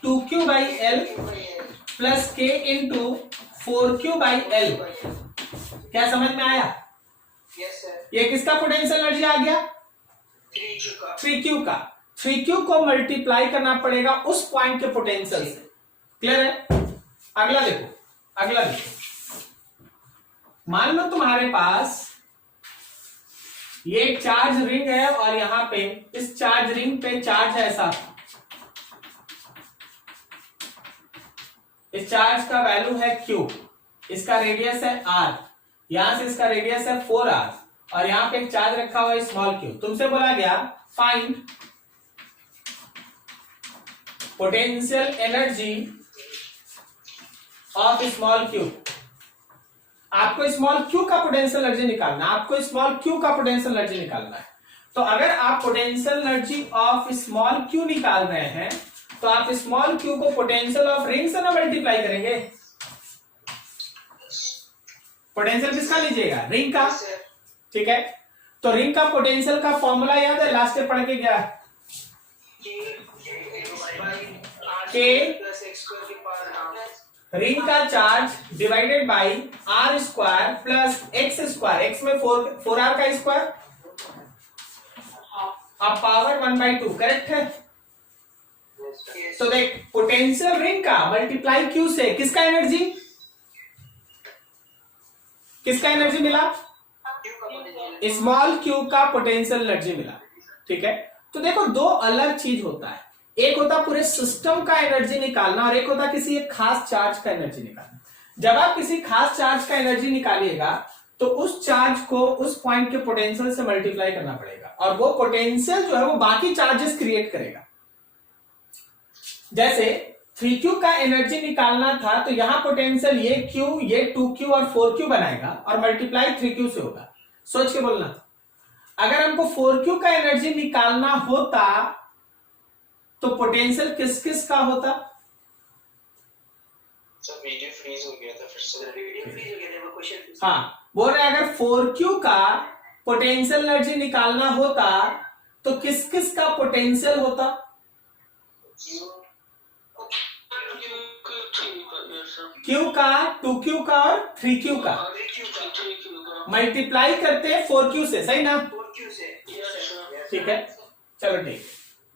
2Q by L plus K into 4Q by L। क्या समझ में आया? Yes sir. ये किसका पोटेंशियल एनर्जी आ गया? 3Q का। 3Q को मल्टीप्लाई करना पड़ेगा उस पॉइंट के पोटेंशियल से। क्लियर है? अगला देखो, मान लो तुम्हारे पास ये चार्ज रिंग है और यहां पे इस चार्ज रिंग पे चार्ज है ऐसा, इस चार्ज का वैल्यू है Q, इसका रेडियस है R, यहां से इसका रेडियस है 4R, और यहां पे एक चार्ज रखा हुआ है स्मॉल q। तुमसे बोला गया find potential energy of small q। आपको स्मॉल q का पोटेंशियल एनर्जी निकालना है, तो अगर आप potential energy of small q निकाल रहे हैं तो आप स्मॉल q को पोटेंशियल ऑफ रिंग से ना मल्टीप्लाई करेंगे। पोटेंशियल किसका लीजिएगा? रिंग का। ठीक है, तो रिंग का पोटेंशियल का फॉर्मूला याद है? लास्ट में पढ़ के गया K रिंग का charge divided by R square plus x square, x में 4R का स्क्वायर, अब पावर 1/2। करेक्ट है? तो देख पोटेंशियल रिंग का मल्टीप्लाई Q से किसका एनर्जी मिला? स्मॉल q का पोटेंशियल एनर्जी मिला। ठीक है, तो देखो दो अलग चीज होता है, एक होता पूरे सिस्टम का एनर्जी निकालना और एक होता किसी एक खास चार्ज का एनर्जी निकालना। जब आप किसी खास चार्ज का एनर्जी निकालिएगा तो उस चार्ज को उस पॉइंट के पोटेंशियल से मल्टीप्लाई करना पड़ेगा, और वो पोटेंशियल जो है वो बाकी चार्जेस क्रिएट करेगा। जैसे 3Q का एनर्जी निकालना था तो यहां पोटेंशियल ये Q, ये 2Q और 4Q बनाएगा और मल्टीप्लाई 3Q से होगा। सोच के बोलना, अगर हमको 4Q का एनर्जी निकालना होता तो पोटेंशियल किस किस का होता? सर वीडियो फ्रीज हो गया था, फिर से वीडियो फ्रीज हो गया था, वो क्वेश्चन। हाँ, बोल रहे अगर 4Q का पोटेंशियल एनर्जी निकालना होता तो किस किस का पोटेंशियल होता? Q का, 2Q का और 3Q का मल्टीप्लाई करते हैं 4Q से, सही ना? 4Q से। ठीक है, चलो ठीक,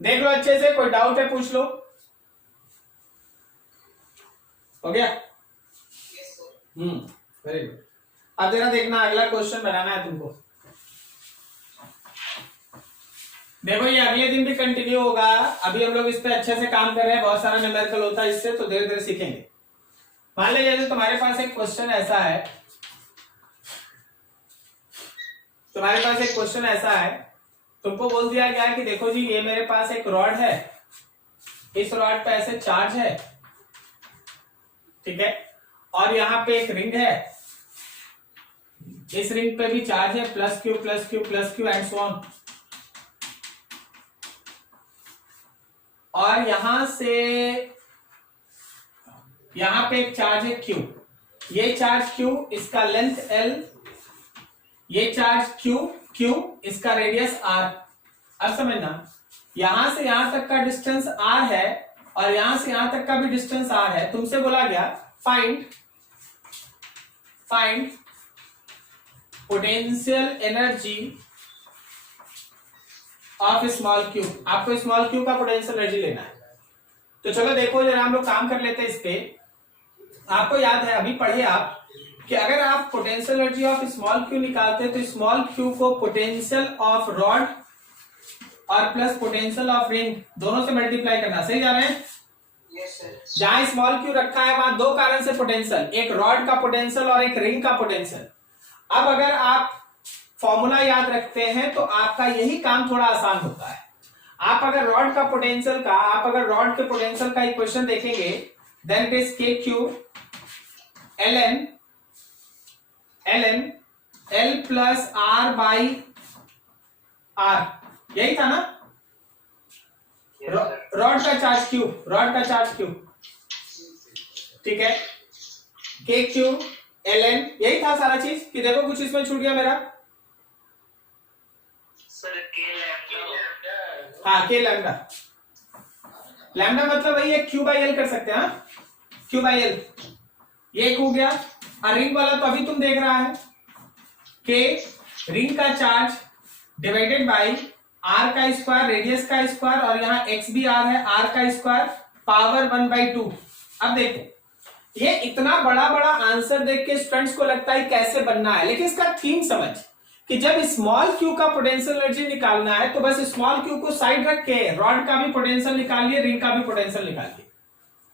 देख लो अच्छे से, कोई डाउट है पूछ लो। हो गया? Very good. अब जरा देखना, अगला क्वेश्चन बनाना है तुमको। देखो ये अगले दिन भी कंटिन्यू होगा, अभी हम लोग इस पे अच्छे से काम कर रहे हैं, बहुत सारा न्यूमेरिकल होता है इससे, तो धीरे धीरे सीखेंगे। मान लीजिए जैसे तुम्हारे पास एक क्वेश्चन ऐसा है, तुम्हारे पास एक क्वेश्चन ऐसा है, तुमको बोल दिया गया कि देखो जी ये मेरे पास एक रॉड है, इस रॉड पे ऐसे चार्ज है, ठीक है, और यहां पे एक रिंग है, इस रिंग पे भी चार्ज है, plus Q plus Q plus Q and so on, और यहां से यहां पे एक चार्ज है Q, ये चार्ज Q, इसका लेंथ L, ये चार्ज Q, इसका रेडियस R। अब समझना, यहां से यहां तक का डिस्टेंस R है और यहां से यहां तक का भी डिस्टेंस R है। तुमसे बोला गया find potential energy of small Q. आपको स्मॉल क्यू का पोटेंशियल एनर्जी लेना है। तो चलो देखो जरा हम लोग काम कर लेते हैं इस पे। आपको याद है अभी पढ़े आप कि अगर आप potential energy of small Q निकालते हैं तो स्मॉल क्यू को पोटेंशियल ऑफ रॉड और प्लस पोटेंशियल ऑफ रिंग दोनों से मल्टीप्लाई करना। सही जा रहे हैं? Yes sir. जहां स्मॉल क्यू रखा है वहां दो कारण से पोटेंशियल, एक रॉड का पोटेंशियल और एक रिंग का पोटेंशियल। अब अगर आप फॉर्मूला याद रखते हैं तो आपका यही काम थोड़ा आसान होता है। आप अगर रॉड के पोटेंशियल का इक्वेशन देखेंगे, देन इट इज के Q ln L plus R by R, यही था ना? रॉड का चार्ज Q, ठीक है, के क्यू ln, यही था सारा चीज। कि देखो कुछ इसमें छूट गया मेरा। सर के लैम्डा। हाँ, के लैम्डा मतलब वही है, Q बाई L कर सकते हैं। हाँ, Q बाई L ये एक हो गया। और रिंग वाला तो अभी तुम देख रहा है, के रिंग का चार्ज डिवाइडेड बाई R का स्क्वायर, रेडियस का स्क्वायर, और यहाँ x भी R है, R का स्क्वायर पावर 1/2। अब देखो ये इतना बड़ा बड़ा आंसर देख के स्टूडेंट्स को लगता है कैसे बनना है, लेकिन इसका थीम समझ कि जब स्मॉल क्यू का पोटेंशियल एनर्जी निकालना है तो बस स्मॉल क्यू को साइड रख के रॉड का भी पोटेंशियल निकालिए, रिंग का भी पोटेंशियल निकालिए,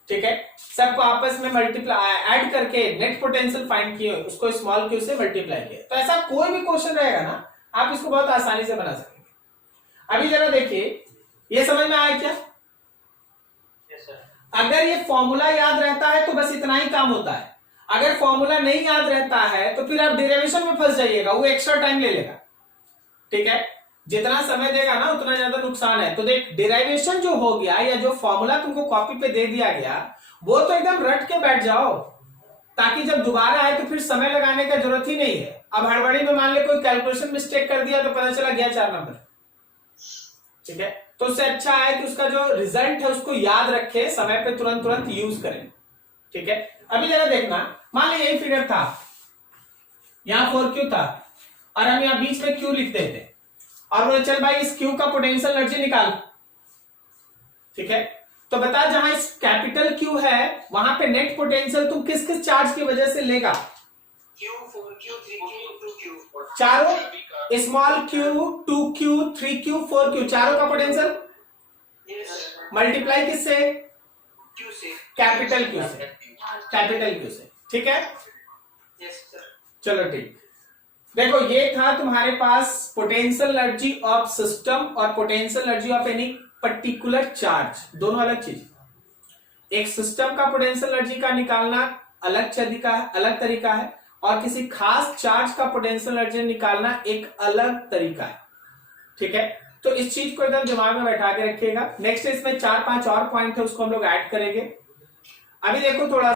ठीक है। सबको आपस में मल्टीप्लाई ऐड करके नेट पोटेंशियल फाइंड किए, उसको स्मॉल क्यू से मल्टीप्लाई किए। तो ऐसा कोई भी क्वेश्चन रहेगा ना, आप इसको बहुत आसानी से बना सकेंगे। अभी जरा देखिए, ये समझ में आया क्या? Yes sir. अगर ये फॉर्मूला याद रहता है तो बस इतना ही काम होता है। अगर फॉर्मूला नहीं याद रहता है तो फिर आप डेरिवेशन में फंस जाइएगा, वो एक्स्ट्रा टाइम ले लेगा, ठीक है। जितना समय देगा ना उतना ज्यादा नुकसान है। तो देख, डेरिवेशन जो हो गया या जो फॉर्मूला तुमको कॉपी पे दे दिया गया वो तो एकदम रट के बैठ जाओ, ताकि जब दोबारा आए तो फिर समय लगाने का जरूरत ही नहीं है। अब हड़बड़ी में मान ले कोई कैलकुलेशन मिस्टेक कर दिया तो पता चला गया 4 नंबर, ठीक है। तो उससे अच्छा है कि उसका जो रिजल्ट है उसको याद रखे, समय पे तुरंत यूज करें, ठीक है। अभी जरा देखना, मान ली यही फिगर था, यहां 4Q था और हम यहां बीच में Q लिख देते और बोले चल भाई इस Q का पोटेंशियल एनर्जी निकाल, ठीक है। तो बता जहां इस कैपिटल Q है वहां पे नेट पोटेंशियल तुम किस किस चार्ज की वजह से लेगा? Q 4Q 3Q 2Q। चारों, small q, 2Q, 3Q, 4Q, चारों का पोटेंशियल यस मल्टीप्लाई किससे? Q से। कैपिटल Q से, ठीक है। Yes sir. चलो ठीक, देखो ये था तुम्हारे पास पोटेंशियल एनर्जी ऑफ सिस्टम और potential energy of any particular charge, दोनों अलग चीज। एक सिस्टम का पोटेंशियल एनर्जी का निकालना अलग तरीका है और किसी खास चार्ज का पोटेंशियल एनर्जी निकालना एक अलग तरीका है। ठीक है, तो इस चीज को एकदम दिमाग में बैठा के रखिएगा। नेक्स्ट इसमें 4-5 और पॉइंट है, उसको हम लोग ऐड करेंगे। अभी देखो थोड़ा